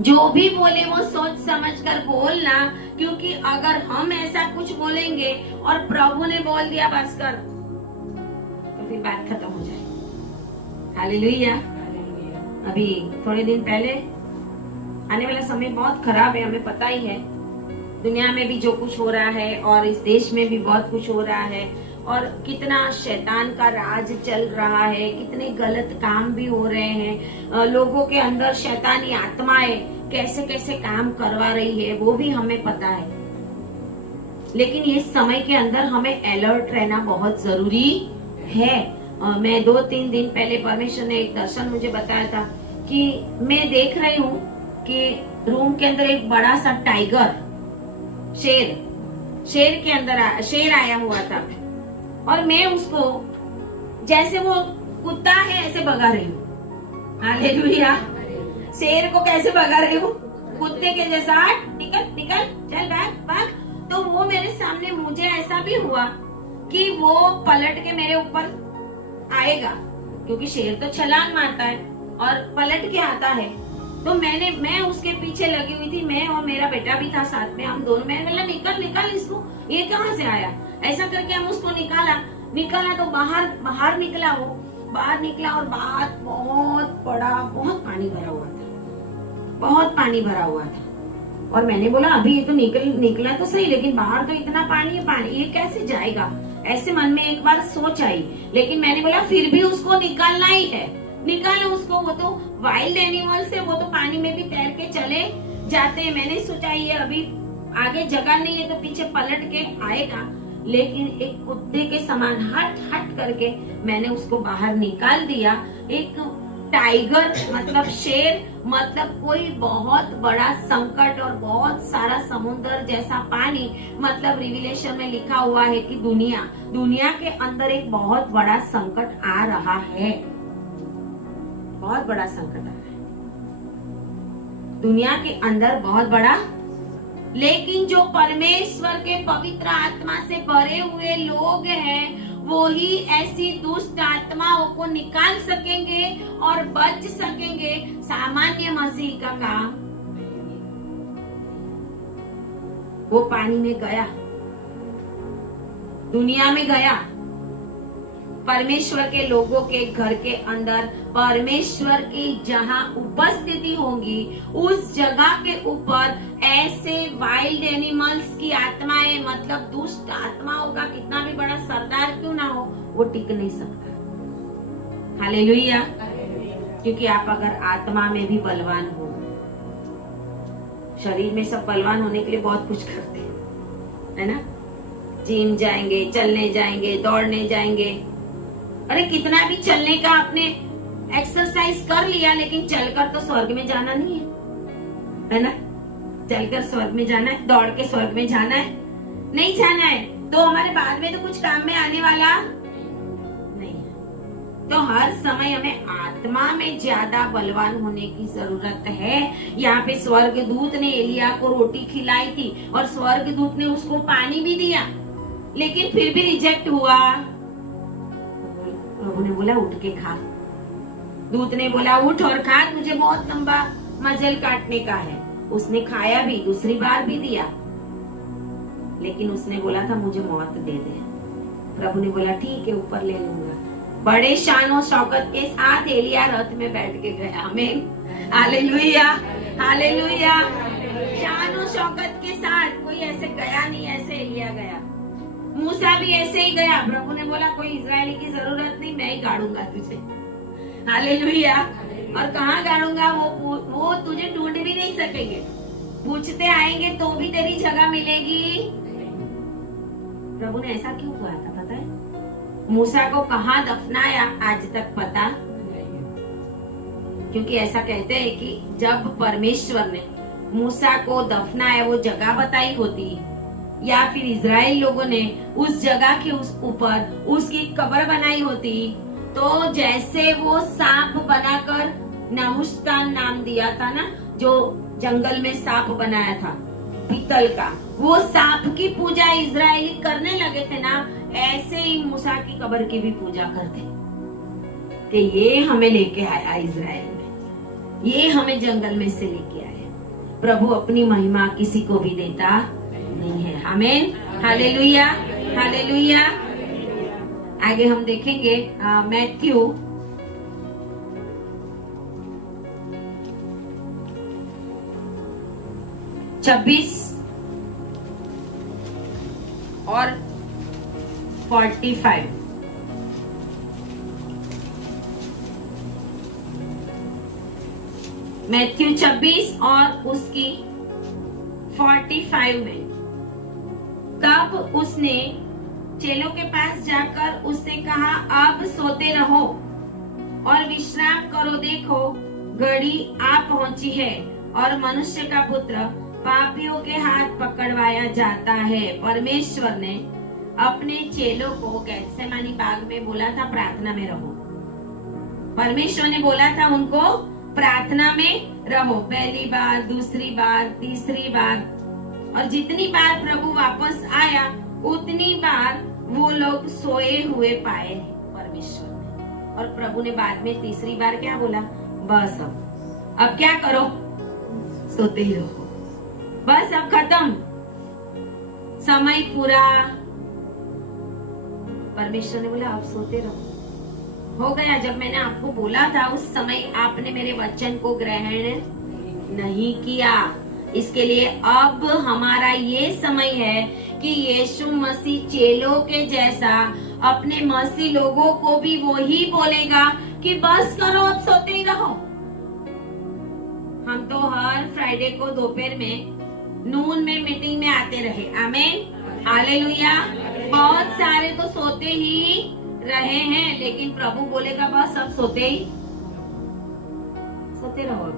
जो भी बोले वो सोच समझ कर बोलना, क्योंकि अगर हम ऐसा कुछ बोलेंगे और प्रभु ने बोल दिया बस कर, तो फिर बात खत्म हो जाए। हालेलुया। अभी थोड़े दिन पहले, आने वाला समय बहुत खराब है, हमें पता ही है, दुनिया में भी जो कुछ हो रहा है और इस देश में भी बहुत कुछ हो रहा है, और कितना शैतान का राज चल रहा है, कितने गलत काम भी हो रहे हैं, लोगों के अंदर शैतानी आत्माएं कैसे कैसे काम करवा रही है वो भी हमें पता है। लेकिन इस समय के अंदर हमें अलर्ट रहना बहुत जरूरी है। मैं 2-3 दिन पहले परमेश्वर ने एक दर्शन मुझे बताया था कि मैं देख रही हूँ कि रूम के अंदर एक बड़ा सा टाइगर, शेर के अंदर शेर आया हुआ था, और मैं उसको जैसे वो कुत्ता है ऐसे भगा रही हूँ। हालेलुया। शेर को कैसे भगा रही हूँ? कुत्ते के जैसा, निकल निकल चल भाग। तो वो मेरे सामने, मुझे ऐसा भी हुआ कि वो पलट के मेरे ऊपर आएगा, क्योंकि शेर तो छलांग मारता है और पलट के आता है। तो मैं उसके पीछे लगी हुई थी, मैं और मेरा बेटा भी था साथ में, हम दोनों। मैंने बोला निकल इसको, ये कहाँ से आया? ऐसा करके हम उसको निकाला तो बाहर निकला, वो बाहर निकला और बाहर बहुत बड़ा, बहुत पानी भरा हुआ था। और मैंने बोला अभी ये तो निकला तो सही, लेकिन बाहर तो इतना पानी है, ये कैसे जाएगा? ऐसे मन में एक बार सोच आई, लेकिन मैंने बोला फिर भी उसको निकालना ही है, निकालो उसको। वो तो वाइल्ड एनिमल्स है, वो तो पानी में भी तैर के चले जाते हैं। मैंने सोचा ये अभी आगे जगह नहीं है तो पीछे पलट के आएगा, लेकिन एक कुत्ते के समान हट करके मैंने उसको बाहर निकाल दिया। एक टाइगर मतलब शेर, मतलब कोई बहुत बड़ा संकट और बहुत सारा समुद्र जैसा पानी, मतलब रिविलेशन में लिखा हुआ है कि दुनिया के अंदर एक बहुत बड़ा संकट आ रहा है, बहुत बड़ा संकट आ रहा है दुनिया के अंदर, बहुत बड़ा। लेकिन जो परमेश्वर के पवित्र आत्मा से भरे हुए लोग हैं, वो ही ऐसी दुष्ट आत्माओं को निकाल सकेंगे और बच सकेंगे। सामान्य मसीह का काम, वो पानी में गया, दुनिया में गया, परमेश्वर के लोगों के घर के अंदर परमेश्वर की जहाँ उपस्थिति होगी उस जगह के ऊपर ऐसे वाइल्ड एनिमल्स की आत्माएं, मतलब दुष्ट आत्माओं का कितना भी बड़ा सरदार क्यों ना हो, वो टिक नहीं सकता। हालेलुया। क्योंकि आप अगर आत्मा में भी बलवान हो, शरीर में सब बलवान होने के लिए बहुत कुछ करते हैं, है ना, जिम जाएंगे, चलने जाएंगे, दौड़ने जाएंगे। अरे कितना भी चलने का आपने एक्सरसाइज कर लिया, लेकिन चलकर तो स्वर्ग में जाना नहीं है ना। चलकर स्वर्ग में जाना है, दौड़ के स्वर्ग में जाना है, नहीं जाना है। तो हमारे बाद में तो कुछ काम में आने वाला नहीं है। तो हर समय हमें आत्मा में ज्यादा बलवान होने की जरूरत है। यहाँ पे स्वर्गदूत ने एलिया को रोटी खिलाई थी और स्वर्गदूत ने उसको पानी भी दिया, लेकिन फिर भी रिजेक्ट हुआ। प्रभु ने बोला उठ के खा। दूत ने बोला उठ और खा, तुझे बहुत लंबा मजल काटने का है। उसने खाया भी, दूसरी बार भी दिया, लेकिन उसने बोला था मुझे मौत दे दे। प्रभु ने बोला ठीक है, ऊपर ले लूंगा। बड़े शान और शौकत के साथ एलिया रथ में बैठ के गया। आमीन, हालेलुया, हालेलुया। शान और शौकत के साथ, कोई ऐसे गया नहीं, ऐसे एलिया गया। मूसा भी ऐसे ही गया। प्रभु ने बोला कोई इजरायली की जरूरत नहीं, मैं ही गाड़ूंगा तुझे। हालेलुया। और कहाँ गाड़ूंगा, वो तुझे ढूंढ भी नहीं सकेंगे, पूछते आएंगे तो भी तेरी जगह मिलेगी। प्रभु ने ऐसा क्यों कहा था पता है? मूसा को कहाँ दफनाया आज तक पता, क्योंकि ऐसा कहते हैं कि जब परमेश्वर ने मूसा को दफनाया, वो जगह बताई होती, या फिर इजराइल लोगों ने उस जगह के उस ऊपर उसकी कब्र बनाई होती, तो जैसे वो सांप बनाकर नहुश्तान नाम दिया था ना, जो जंगल में सांप बनाया था पीतल का, वो सांप की पूजा इजरायली करने लगे थे ना, ऐसे ही मूसा की कब्र की भी पूजा करते कि ये हमें लेके आया इजराइल में, ये हमें जंगल में से लेके आया। प्रभु अपनी महिमा किसी को भी देता नहीं है। आमीन, हालेलुया, हालेलुया। आगे हम देखेंगे मैथ्यू 26 और 45। मैथ्यू 26 और उसकी 45 में, तब उसने चेलों के पास जाकर उससे कहा अब सोते रहो और विश्राम करो, देखो घड़ी आ पहुंची है और मनुष्य का पुत्र पापियों के हाथ पकड़वाया जाता है। परमेश्वर ने अपने चेलों को गेत्सेमानी बाग में बोला था प्रार्थना में रहो। परमेश्वर ने बोला था उनको प्रार्थना में रहो, पहली बार, दूसरी बार, तीसरी बार, और जितनी बार प्रभु वापस आया उतनी बार वो लोग सोए हुए पाए परमेश्वर ने। और प्रभु ने बाद में तीसरी बार क्या बोला, बस अब क्या करो, सोते ही रहो, बस अब खत्म, समय पूरा। परमेश्वर ने बोला अब सोते रहो। हो गया, जब मैंने आपको बोला था उस समय आपने मेरे वचन को ग्रहण नहीं किया। इसके लिए अब हमारा ये समय है कि यीशु मसीह चेलों के जैसा अपने मसीह लोगों को भी वो ही बोलेगा कि बस करो, अब सोते ही रहो। हम तो हर फ्राइडे को दोपहर में नून में मीटिंग में आते रहे। आमीन, हालेलुया। बहुत सारे तो सोते ही रहे हैं, लेकिन प्रभु बोलेगा बस अब सोते रहो।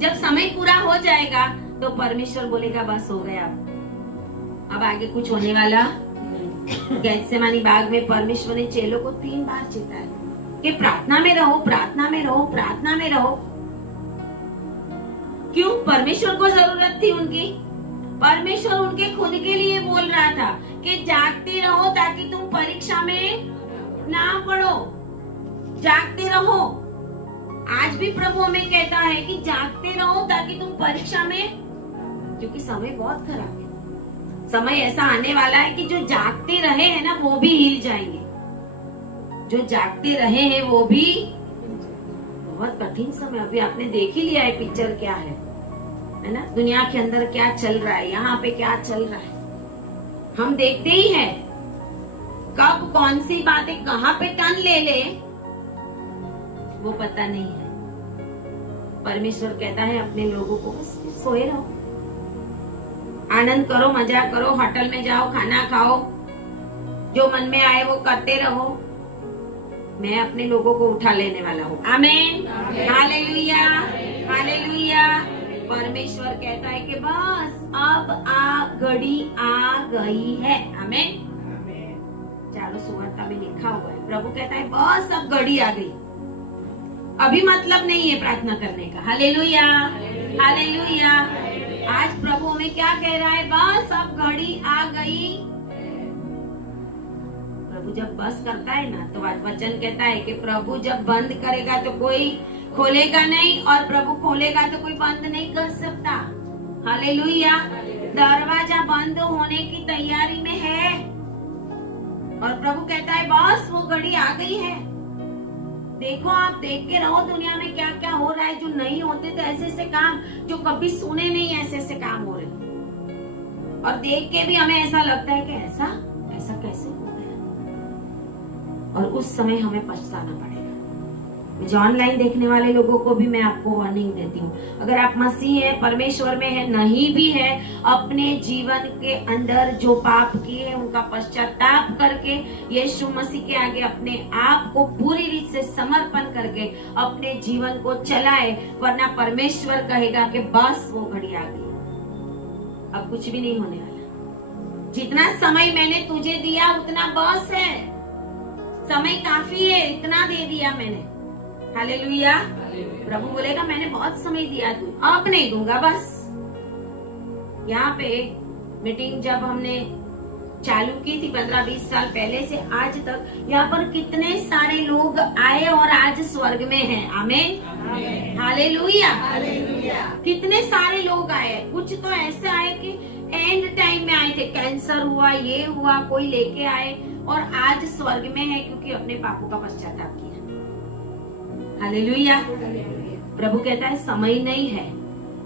जब समय पूरा हो जाएगा तो परमेश्वर बोलेगा बस हो गया, अब आगे कुछ होने वाला। गेत्सेमानी बाग में परमेश्वर ने चेलों को 3 बार चेताया कि प्रार्थना में रहो, प्रार्थना में रहो, प्रार्थना में रहो। क्यों? परमेश्वर को जरूरत थी उनकी। परमेश्वर उनके खुद के लिए बोल रहा था कि जागते रहो ताकि तुम परीक्षा में ना पढ़ो, जागते रहो। आज भी प्रभु हमें कहता है कि जागते रहो ताकि तुम परीक्षा में, क्योंकि समय बहुत खराब है। समय ऐसा आने वाला है कि जो जागते रहे हैं ना वो भी हिल जाएंगे। जो जागते रहे हैं वो भी बहुत कठिन समय। अभी आपने देख ही लिया है पिक्चर क्या है ना, दुनिया के अंदर क्या चल रहा है, यहाँ पे क्या चल रहा है, हम देखते ही हैं। कब कौन सी बातें कहाँ पे टर्न ले ले वो पता नहीं है। परमेश्वर कहता है अपने लोगों को सोए रहो, आनंद करो, मजा करो, होटल में जाओ, खाना खाओ, जो मन में आए वो करते रहो, मैं अपने लोगों को उठा लेने वाला हूँ। आमीन, हालेलुया, हालेलुया। परमेश्वर कहता है कि बस अब घड़ी आ गई है। आमीन। चारों सुवार्ता में लिखा हुआ है, प्रभु कहता है बस अब घड़ी आ गई, अभी मतलब नहीं है प्रार्थना करने का। Hallelujah, hallelujah. आज प्रभु हमें क्या कह रहा है, बस अब घड़ी आ गई। प्रभु जब बस करता है ना तो वचन कहता है कि प्रभु जब बंद करेगा तो कोई खोलेगा नहीं, और प्रभु खोलेगा तो कोई बंद नहीं कर सकता। हालेलुया। दरवाजा बंद होने की तैयारी में है और प्रभु कहता है बस वो घड़ी आ गई है। देखो, आप देख के रहो दुनिया में क्या क्या हो रहा है, जो नहीं होते थे ऐसे ऐसे काम, जो कभी सुने नहीं ऐसे ऐसे काम हो रहे, और देख के भी हमें ऐसा लगता है कि ऐसा कैसे हो गया, और उस समय हमें पछताना पड़ेगा। जो ऑनलाइन देखने वाले लोगों को भी मैं आपको वार्निंग देती हूँ, अगर आप मसीह है, परमेश्वर में है, नहीं भी है, अपने जीवन के अंदर जो पाप किए उनका पश्चाताप करके यीशु मसीह के आगे अपने आप को पूरी रीत से समर्पण करके अपने जीवन को चलाए, वरना परमेश्वर कहेगा कि बस वो घड़ी आ गई, अब कुछ भी नहीं होने वाला। जितना समय मैंने तुझे दिया उतना बस है, समय काफी है, इतना दे दिया मैंने। हालेलुया। प्रभु बोलेगा मैंने बहुत समय दिया, तू अब नहीं दूंगा बस। यहाँ पे मीटिंग जब हमने चालू की थी 15-20 साल पहले से आज तक, यहाँ पर कितने सारे लोग आए और आज स्वर्ग में हैं। आमीन, हालेलुया। कितने सारे लोग आए, कुछ तो ऐसे आए कि एंड टाइम में आए थे, कैंसर हुआ, ये हुआ, कोई लेके आए और आज स्वर्ग में है क्योंकि अपने पापों का पश्चाताप किया। हालेलुया। प्रभु कहता है समय नहीं है,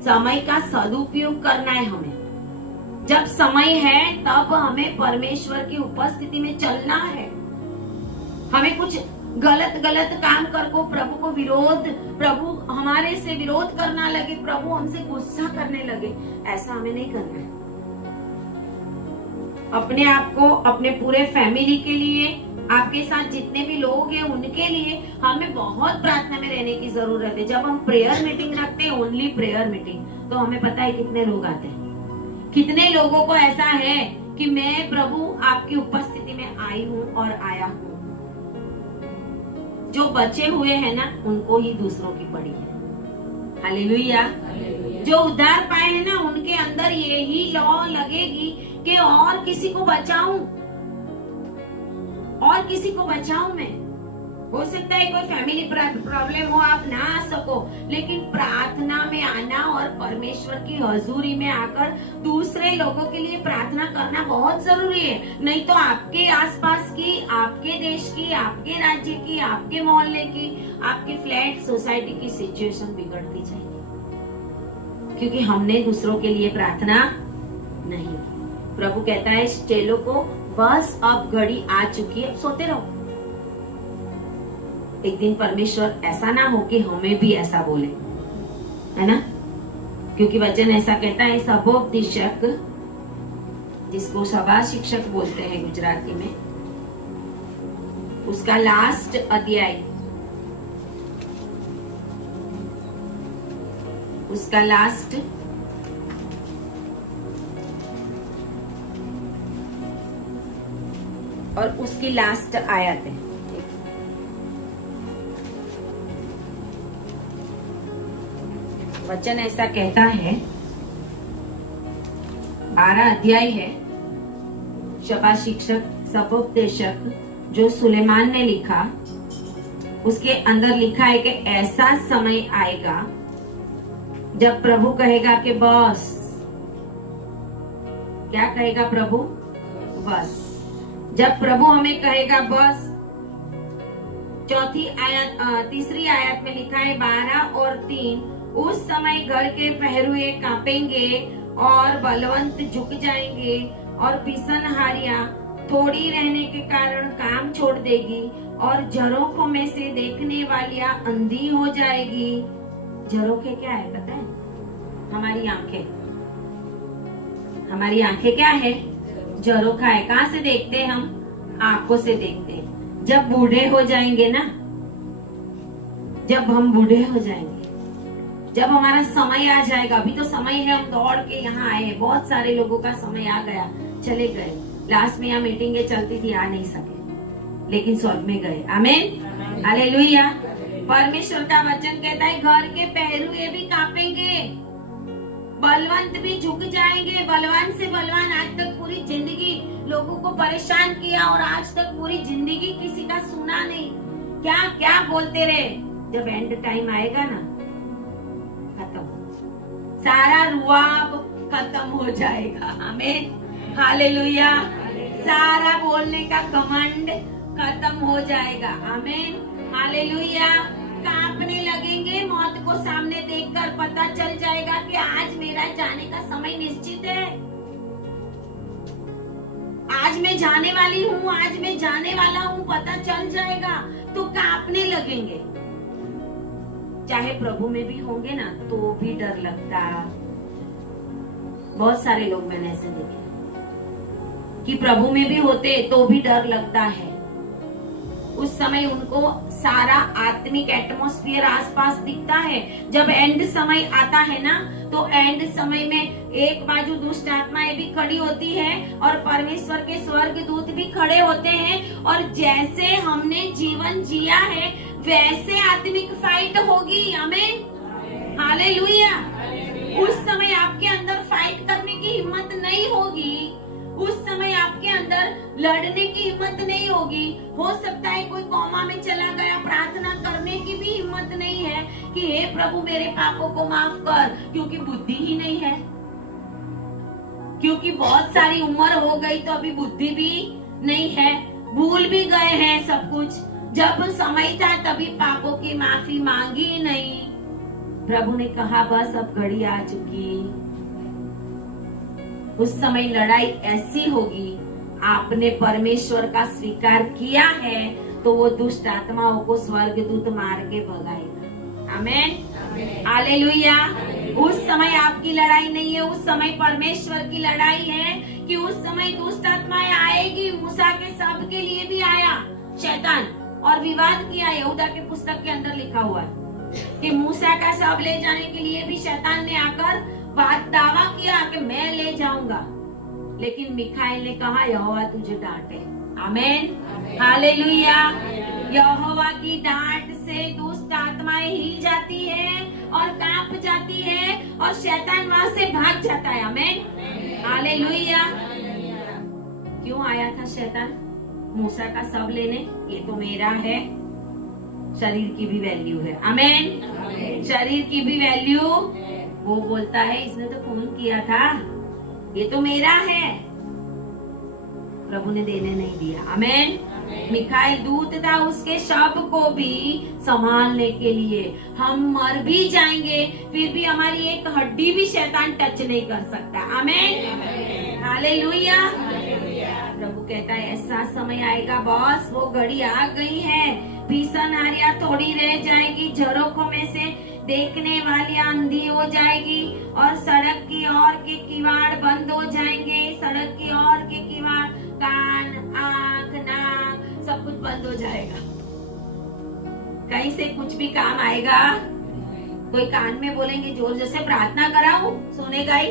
समय का सदुपयोग करना है हमें। जब समय है तब हमें परमेश्वर की उपस्थिति में चलना है। हमें कुछ गलत काम कर को प्रभु को प्रभु हमारे से विरोध करना लगे, प्रभु हमसे गुस्सा करने लगे, ऐसा हमें नहीं करना है। अपने आप को, अपने पूरे फैमिली के लिए, आपके साथ जितने भी लोग हैं उनके लिए हमें बहुत प्रार्थना में रहने की जरूरत है। जब हम प्रेयर मीटिंग रखते हैं, ओनली प्रेयर मीटिंग, तो हमें पता है कितने लोग आते हैं। कितने लोगों को ऐसा है कि मैं प्रभु आपकी उपस्थिति में आई हूँ और आया हूँ। जो बचे हुए हैं ना उनको ही दूसरों की पड़ी है। हालेलुया। जो उद्धार पाए हैं ना उनके अंदर यही लॉ लगेगी कि और किसी को बचाऊं, और किसी को बचाऊं मैं। हो सकता है कोई फैमिली प्रॉब्लम हो, आप ना आ सको, लेकिन प्रार्थना में आना और परमेश्वर की हजूरी में आकर दूसरे लोगों के लिए प्रार्थना करना बहुत जरूरी है। नहीं तो आपके आसपास की, आपके देश की, आपके राज्य की, आपके मोहल्ले की, आपकी फ्लैट सोसाइटी की सिचुएशन बिगड़ती जाएगी, क्योंकि हमने दूसरों के लिए प्रार्थना नहीं। प्रभु कहता है इस चेलों को बस अब घड़ी आ चुकी है, सोते रहो। एक दिन परमेश्वर ऐसा ना हो कि हमें भी ऐसा बोले, है ना, क्योंकि वचन ऐसा कहता है, सबोपदेशक, जिसको सभा शिक्षक बोलते हैं गुजराती में, उसका लास्ट अध्याय, उसका लास्ट और उसकी लास्ट आयत है। वचन ऐसा कहता है, 12 अध्याय है, सभा शिक्षक, सपोपदेशक जो सुलेमान ने लिखा, उसके अंदर लिखा है कि ऐसा समय आएगा जब प्रभु कहेगा कि बस। क्या कहेगा प्रभु? बस। जब प्रभु हमें कहेगा बस, तीसरी आयत में लिखा है 12 और 3, उस समय घर के पहरुए कांपेंगे और बलवंत झुक जाएंगे और पिसनहारियां थोड़ी रहने के कारण काम छोड़ देगी और झरोखों में से देखने वालियां अंधी हो जाएगी। झरोखे क्या है पता है? हमारी आंखें। हमारी आंखें क्या है? झरोखा है। कहाँ से देखते हैं हम? आंखों से देखते हैं। जब बूढ़े हो जाएंगे ना, जब हम बूढ़े हो जाएंगे, जब हमारा समय आ जाएगा, अभी तो समय है, हम दौड़ के यहाँ आए, बहुत सारे लोगों का समय आ गया, चले गए। लास्ट में यहाँ मीटिंगें चलती थी, आ नहीं सके, लेकिन स्वर्ग में गए। आमीन, हालेलुया। परमेश्वर का वचन कहता है घर के पहरुए भी कांपेंगे, बलवंत भी झुक जाएंगे। बलवान से बलवान आज तक पूरी जिंदगी लोगों को परेशान किया और आज तक पूरी जिंदगी किसी का सुना नहीं, क्या क्या बोलते रहे। जब एंड टाइम आएगा ना, खत्म, सारा रुआब खत्म हो जाएगा। आमीन, हालेलुया। सारा बोलने का घमंड खत्म हो जाएगा। आमीन, हालेलुया। कांपने लगेंगे, मौत को सामने देखकर पता चल जाएगा कि आज मेरा जाने का समय निश्चित है, आज मैं जाने वाली हूँ, आज मैं जाने वाला हूँ, पता चल जाएगा तो कांपने लगेंगे। चाहे प्रभु में भी होंगे ना तो भी डर लगता। बहुत सारे लोग मैंने ऐसे देखे कि प्रभु में भी होते तो भी डर लगता है। उस समय उनको सारा आत्मिक एटमॉस्फेयर आसपास दिखता है। जब एंड समय आता है ना, तो एंड समय में एक बाजू दुष्ट आत्माएं भी खड़ी होती है और परमेश्वर के स्वर्ग दूत भी खड़े होते हैं, और जैसे हमने जीवन जिया है वैसे आत्मिक फाइट होगी। आमीन, हालेलुया। उस समय आपके अंदर फाइट करने की हिम्मत नहीं होगी, उस समय आपके अंदर लड़ने की हिम्मत नहीं होगी। हो सकता है कोई कोमा में चला गया, प्रार्थना करने की भी हिम्मत नहीं है कि हे प्रभु मेरे पापों को माफ कर, क्योंकि बुद्धि ही नहीं है, क्योंकि बहुत सारी उम्र हो गई तो अभी बुद्धि भी नहीं है, भूल भी गए हैं सब कुछ। जब समय था तभी पापों की माफी मांगी नहीं। प्रभु ने कहा बस अब घड़ी आ चुकी। उस समय लड़ाई ऐसी होगी, आपने परमेश्वर का स्वीकार किया है तो वो दुष्ट आत्माओं को स्वर्गदूत मार के भगाएगा। आमीन, हालेलुया। उस समय आपकी लड़ाई नहीं है, उस समय परमेश्वर की लड़ाई है कि उस समय दुष्ट आत्माएं आएगी। मूसा के सब के लिए भी आया शैतान और विवाद किया। यहूदा के पुस्तक के अंदर लिखा हुआ है कि मूसा का सब ले जाने के लिए भी शैतान ने आकर बात दावा किया कि मैं ले जाऊंगा, लेकिन मिखाइल ने कहा यहोवा तुझे डांटे। आमीन, हालेलुया। यहोवा की डांट से दुष्ट आत्माएं हिल जाती है और कांप जाती है और शैतान वहां से भाग जाता है। आमीन, हालेलुया। क्यों आया था शैतान? मूसा का सब लेने। ये तो मेरा है। शरीर की भी वैल्यू है। आमीन, शरीर की भी वैल्यू। वो बोलता है इसने तो खून किया था, ये तो मेरा है। प्रभु ने देने नहीं दिया। आमीन। मिखाइल दूत था उसके शव को भी संभालने के लिए। हम मर भी जाएंगे फिर भी हमारी एक हड्डी भी शैतान टच नहीं कर सकता। आमीन, हालेलुया। प्रभु कहता है ऐसा समय आएगा बॉस, वो घड़ी आ गई है। पिसनहारियां थोड़ी रह जाएगी, झरोखों में से देखने वाली अंधी हो जाएगी और सड़क की ओर के किवाड़ बंद हो जाएंगे। सड़क की ओर के किवाड़, कान, आंख, नाक सब कुछ बंद हो जाएगा। कहीं से कुछ भी काम आएगा, कोई कान में बोलेंगे जोर जोर से प्रार्थना कराऊं, सुनेगा ही।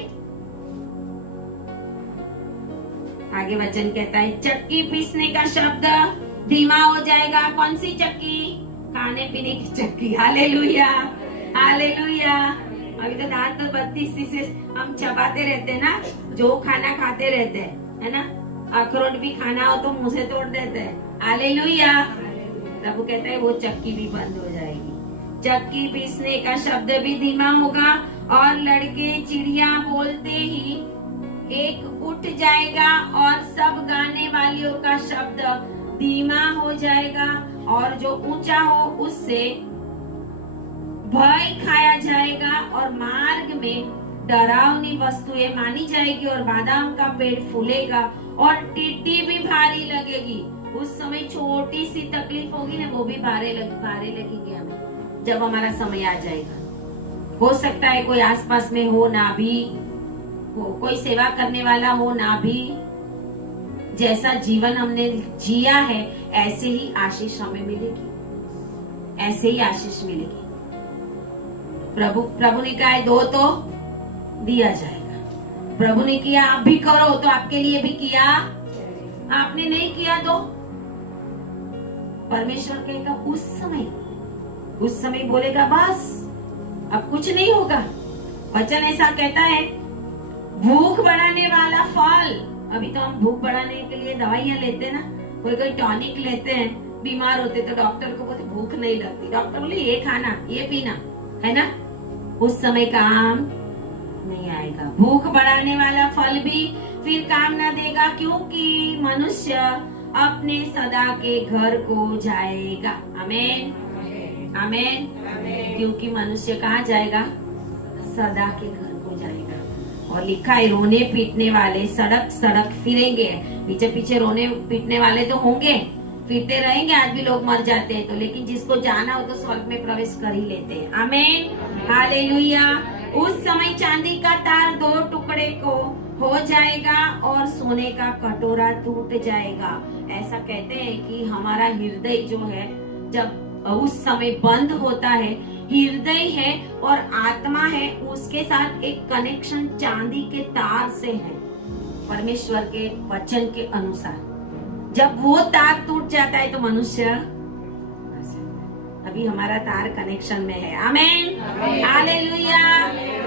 आगे वचन कहता है चक्की पीसने का शब्द धीमा हो जाएगा। कौन सी चक्की? खाने पीने की चक्की। Hallelujah, hallelujah. अभी तो दांत तो 32 से हम चबाते रहते हैं ना, जो खाना खाते रहते हैं, है ना। अखरोट भी खाना हो तो मुंह से तोड़ देते हैं। हालेलुया। प्रभु कहता है वो चक्की भी बंद हो जाएगी। चक्की पीसने का शब्द भी धीमा होगा और लड़के चिड़िया बोलते ही एक उठ जाएगा और सब गाने वालियों का शब्द धीमा हो जाएगा और जो ऊंचा हो उससे भय खाया जाएगा और मार्ग में डरावनी वस्तुएं मानी जाएगी और बादाम का पेड़ फूलेगा और टिड्डी भी भारी लगेगी। उस समय छोटी सी तकलीफ होगी ना, वो भी भारे लगेगी हमें जब हमारा समय आ जाएगा। हो सकता है कोई आसपास में हो ना भी हो, कोई सेवा करने वाला हो ना भी। जैसा जीवन हमने जिया है ऐसे ही आशीष हमें मिलेगी, ऐसे ही आशीष मिलेगी। प्रभु ने कहा है दो तो दिया जाएगा। प्रभु ने किया आप भी करो, तो आपके लिए भी किया। आपने नहीं किया तो परमेश्वर कहेगा उस समय बोलेगा बस अब कुछ नहीं होगा। वचन ऐसा कहता है भूख बढ़ाने वाला फल। अभी तो हम भूख बढ़ाने के लिए दवाइयां लेते हैं ना, कोई टॉनिक लेते हैं, बीमार होते तो डॉक्टर को बोलते भूख नहीं लगती, डॉक्टर बोले ये खाना ये पीना, है ना। उस समय काम नहीं आएगा। भूख बढ़ाने वाला फल भी फिर काम ना देगा, क्योंकि मनुष्य अपने सदा के घर को जाएगा। आमीन आमीन। क्योंकि मनुष्य कहाँ जाएगा? सदा के घर को जाएगा। और लिखा है रोने पीटने वाले सड़क सड़क फिरेंगे। पीछे पीछे रोने पीटने वाले तो होंगे, फिरते रहेंगे। आज भी लोग मर जाते हैं तो, लेकिन जिसको जाना हो तो स्वर्ग में प्रवेश कर ही लेते हैं। आमीन हालेलुया। उस समय चांदी का तार दो टुकड़े को हो जाएगा और सोने का कटोरा टूट जाएगा। ऐसा कहते हैं कि हमारा हृदय जो है जब उस समय बंद होता है, हृदय है और आत्मा है, उसके साथ एक कनेक्शन चांदी के तार से है परमेश्वर के वचन के अनुसार। जब वो तार टूट जाता है तो मनुष्य, अभी हमारा तार कनेक्शन में है। आमीन हालेलुया।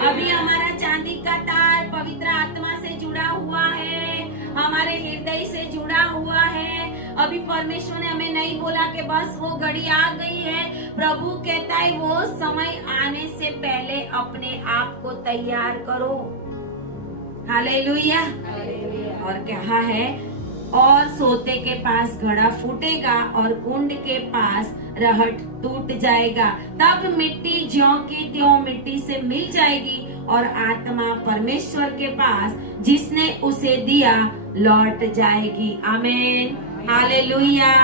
अभी हमारा चांदी का तार पवित्र आत्मा से जुड़ा हुआ है, हमारे हृदय से जुड़ा हुआ है। अभी परमेश्वर ने हमें नहीं बोला कि बस वो घड़ी आ गई है। प्रभु कहता है वो समय आने से पहले अपने आप को तैयार करो। हालेलुया। और कहा है और सोते के पास घड़ा फूटेगा और कुंड के पास रहट टूट जाएगा। तब मिट्टी ज्यों की त्यों मिट्टी से मिल जाएगी और आत्मा परमेश्वर के पास जिसने उसे दिया लौट जाएगी। आमीन हालेलुया।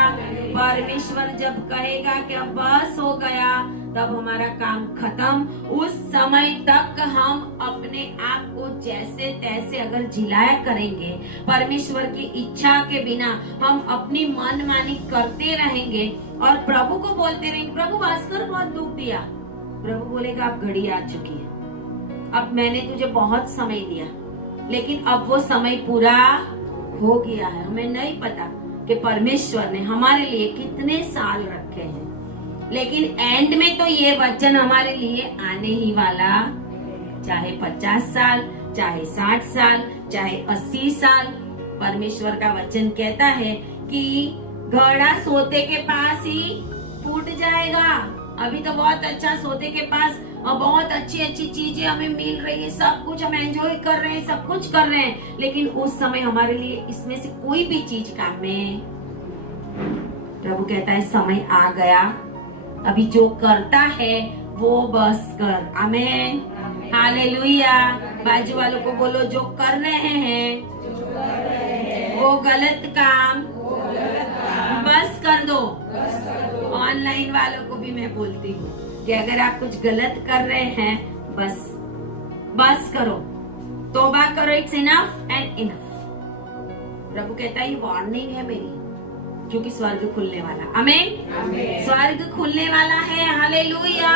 परमेश्वर जब कहेगा कि अब बस हो गया, तब हमारा काम खत्म। उस समय तक हम अपने आप को जैसे तैसे अगर जिलाया करेंगे, परमेश्वर की इच्छा के बिना हम अपनी मनमानी करते रहेंगे और प्रभु को बोलते रहेंगे प्रभु भास्कर बहुत दुख दिया। प्रभु बोलेगा अब घड़ी आ चुकी है, अब मैंने तुझे बहुत समय दिया, लेकिन अब वो समय पूरा हो गया है। हमें नहीं पता कि परमेश्वर ने हमारे लिए कितने साल रखे हैं, लेकिन एंड में तो ये वचन हमारे लिए आने ही वाला। चाहे 50 साल, चाहे 60 साल, चाहे 80 साल, परमेश्वर का वचन कहता है कि घड़ा सोते के पास ही टूट जाएगा। अभी तो बहुत अच्छा सोते के पास और बहुत अच्छी अच्छी चीजें हमें मिल रही है, सब कुछ हम एंजॉय कर रहे हैं, सब कुछ कर रहे हैं, लेकिन उस समय हमारे लिए इसमें से कोई भी चीज काम में। प्रभु कहता है समय आ गया, अभी जो करता है वो बस कर। आमीन हालेलुया। बाजू वालों को बोलो जो कर रहे हैं वो गलत काम बस कर दो। ऑनलाइन वालों को भी मैं बोलती हूँ कि अगर आप कुछ गलत कर रहे हैं बस करो, तौबा करो। It's enough and enough. प्रभु कहता है ये वार्निंग है मेरी, क्योंकि स्वर्ग खुलने वाला। आमीन स्वर्ग खुलने वाला है। Hallelujah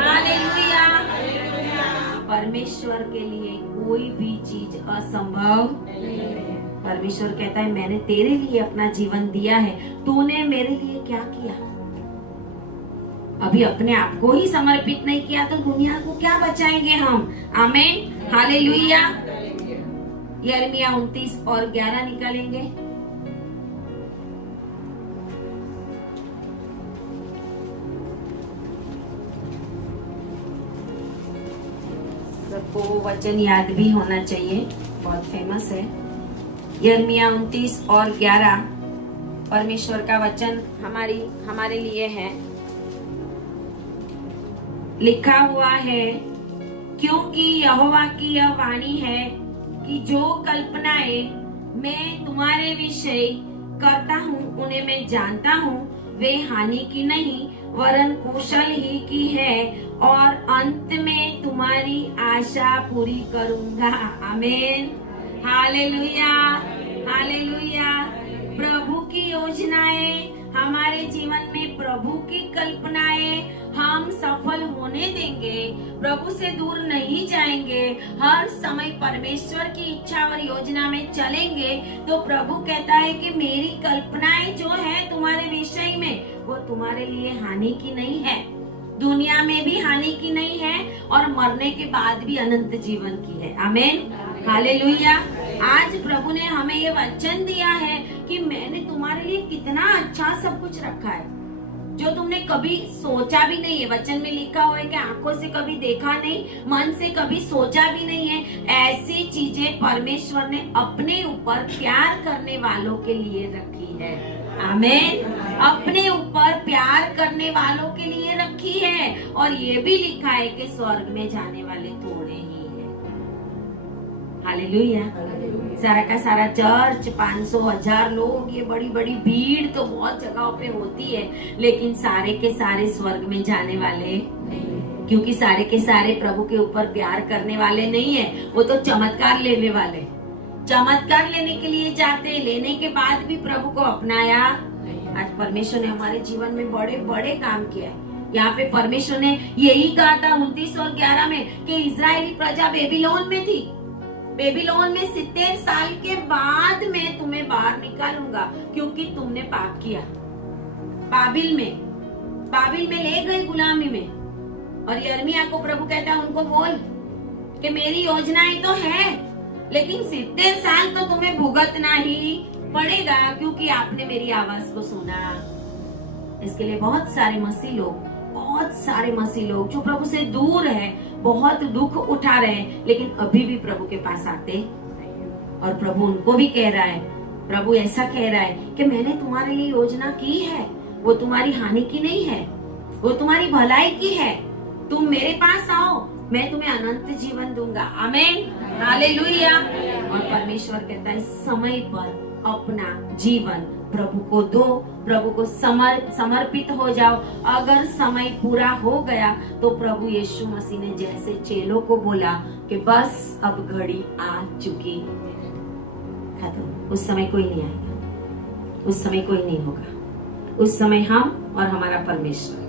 hallelujah. परमेश्वर के लिए कोई भी चीज असंभव। परमेश्वर कहता है मैंने तेरे लिए अपना जीवन दिया है, तूने मेरे लिए क्या किया? अभी अपने आप को ही समर्पित नहीं किया तो दुनिया को क्या बचाएंगे हम? आमीन हालेलुया। यिर्मयाह 29 और 11 निकालेंगे। सबको वचन याद भी होना चाहिए, बहुत फेमस है। यिर्मयाह 29 और 11 परमेश्वर का वचन हमारे लिए है। लिखा हुआ है, क्योंकि यहोवा की यह वाणी है कि जो कल्पनाएं मैं तुम्हारे विषय करता हूँ उन्हें मैं जानता हूँ, वे हानि की नहीं वरन कुशल ही की है, और अंत में तुम्हारी आशा पूरी करूंगा। आमीन, हालेलुया, हालेलुया। प्रभु की योजनाएं हमारे जीवन में, प्रभु की कल्पनाएं हम सफल होने देंगे, प्रभु से दूर नहीं जाएंगे, हर समय परमेश्वर की इच्छा और योजना में चलेंगे। तो प्रभु कहता है कि मेरी कल्पनाएं जो है तुम्हारे विषय में, वो तुम्हारे लिए हानि की नहीं है, दुनिया में भी हानि की नहीं है और मरने के बाद भी अनंत जीवन की है। आमीन, हालेलुया। आज प्रभु ने हमें ये वचन दिया है कि मैंने तुम्हारे लिए कितना अच्छा सब कुछ रखा है, जो तुमने कभी सोचा भी नहीं है। वचन में लिखा हुआ है कि आंखों से कभी देखा नहीं, मन से कभी सोचा भी नहीं है, ऐसी चीजें परमेश्वर ने अपने ऊपर प्यार करने वालों के लिए रखी है। आमीन, अपने ऊपर प्यार करने वालों के लिए रखी है। और ये भी लिखा है कि स्वर्ग में जाने वाले थोड़े ही है। हालेलुया। सारा का सारा चर्च, 500,000 लोग, ये बड़ी बड़ी भीड़ तो बहुत जगहों पे होती है, लेकिन सारे के सारे स्वर्ग में जाने वाले नहीं, क्योंकि सारे के सारे प्रभु के ऊपर प्यार करने वाले नहीं है। वो तो चमत्कार लेने वाले, चमत्कार लेने के लिए जाते, लेने के बाद भी प्रभु को अपनाया। आज परमेश्वर ने हमारे जीवन में बड़े बड़े काम किया है। यहाँ पे परमेश्वर ने यही कहा था 29 और 11 में कि इजरायली प्रजा बेबीलोन में थी, बेबीलोन में 70 साल के बाद मैं तुम्हें बाहर निकालूंगा, क्योंकि तुमने पाप किया। बाबिल में ले गए गुलामी में। और यिर्मयाह को प्रभु कहता है उनको बोल कि मेरी योजनाएं तो है, लेकिन 70 साल तो तुम्हें भुगतना ही पड़ेगा, क्योंकि आपने मेरी आवाज को सुना। इसके लिए बहुत सारे मसीह लोग जो प्रभु से दूर है, बहुत दुख उठा रहे हैं, लेकिन अभी भी प्रभु के पास आते। और प्रभु उनको भी कह रहा है, प्रभु ऐसा कह रहा है कि मैंने तुम्हारे लिए योजना की है, वो तुम्हारी हानि की नहीं है, वो तुम्हारी भलाई की है। तुम मेरे पास आओ, मैं तुम्हें अनंत जीवन दूंगा। आमीन, हालेलुया। और परमेश्वर कहता है समय पर अपना जीवन प्रभु को दो, प्रभु को समर्पित हो जाओ। अगर समय पूरा हो गया तो प्रभु यीशु मसीह ने जैसे चेलों को बोला कि बस अब घड़ी आ चुकी, खत्म, उस समय कोई नहीं आएगा, उस समय कोई नहीं होगा, उस समय हम और हमारा परमेश्वर।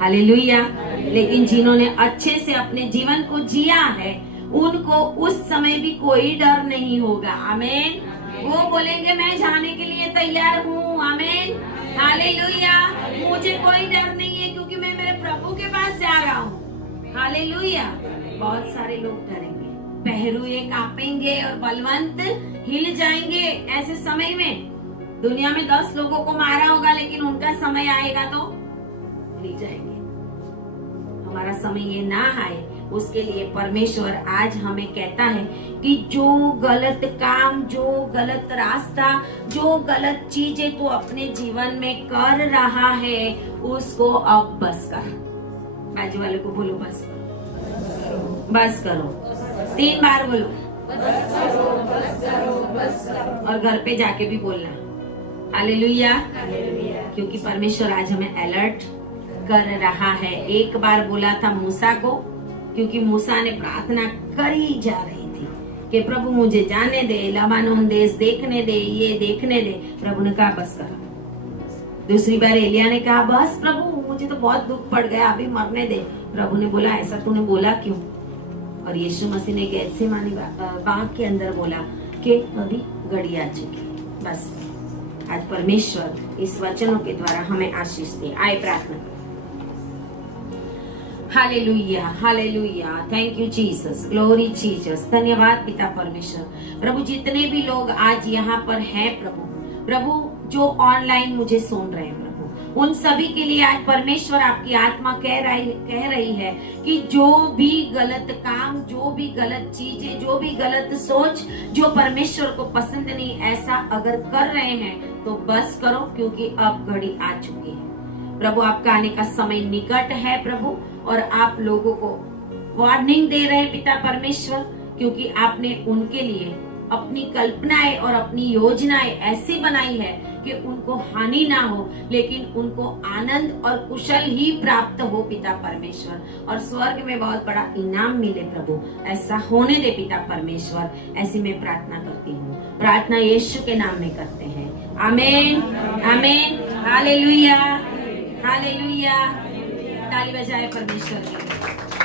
हालेलुया। लेकिन जिन्होंने अच्छे से अपने जीवन को जिया है, उनको उस समय भी कोई डर नहीं होगा। आमीन। वो बोलेंगे मैं जाने के लिए तैयार हूँ। आमीन, हालेलुया। मुझे कोई डर नहीं है, क्योंकि मैं मेरे प्रभु के पास जा रहा हूँ। हालेलुया। बहुत सारे लोग डरेंगे, पहरुए कांपेंगे और बलवंत हिल जाएंगे। ऐसे समय में दुनिया में 10 लोगों को मारा होगा, लेकिन उनका समय आएगा तो हिल जाएंगे। हमारा समय ये ना आए, उसके लिए परमेश्वर आज हमें कहता है कि जो गलत काम, जो गलत रास्ता, जो गलत चीजें तू अपने जीवन में कर रहा है, उसको अब बस कर। बाजू वाले को बोलो बस करो, बस करो। 3 बार बोलो, बस करो, बस करो, बस करो। और घर पे जाके भी बोलना। हालेलुया। क्योंकि परमेश्वर आज हमें अलर्ट कर रहा है। एक बार बोला था मूसा को, क्योंकि मूसा ने प्रार्थना करी जा रही थी कि प्रभु मुझे जाने दे, लबानोन देश देखने दे, ये देखने दे। प्रभु ने कहा बस कर। दूसरी बार एलिया ने कहा बस प्रभु, मुझे तो बहुत दुख पड़ गया, अभी मरने दे। प्रभु ने बोला ऐसा तूने बोला क्यों? और यीशु मसीह ने गेत्सेमानी बाग के अंदर बोला कि अभी घड़ी आ चुकी। बस आज परमेश्वर इस वचनों के द्वारा हमें आशीष दे। आए प्रार्थना। Hallelujah, hallelujah. Thank you Jesus, glory Jesus. धन्यवाद पिता परमेश्वर। प्रभु जितने भी लोग आज यहाँ पर हैं प्रभु जो ऑनलाइन मुझे सुन रहे हैं प्रभु, उन सभी के लिए आज परमेश्वर आपकी आत्मा कह रही है कि जो भी गलत काम, जो भी गलत चीजें, जो भी गलत सोच, जो परमेश्वर को पसंद नहीं, ऐसा अगर कर रहे हैं तो बस करो, क्योंकि अब घड़ी आ चुकी है। प्रभु आपका आने का समय निकट है प्रभु, और आप लोगों को वार्निंग दे रहे हैं पिता परमेश्वर, क्योंकि आपने उनके लिए अपनी कल्पनाएं और अपनी योजनाएं ऐसी बनाई है कि उनको हानि ना हो, लेकिन उनको आनंद और कुशल ही प्राप्त हो पिता परमेश्वर, और स्वर्ग में बहुत बड़ा इनाम मिले प्रभु। ऐसा होने दे पिता परमेश्वर, ऐसी मैं प्रार्थना करती हूँ। प्रार्थना यीशु के नाम में करते हैं, आमीन आमीन। Hallelujah hallelujah. ताली बजाए परमेश्वर की।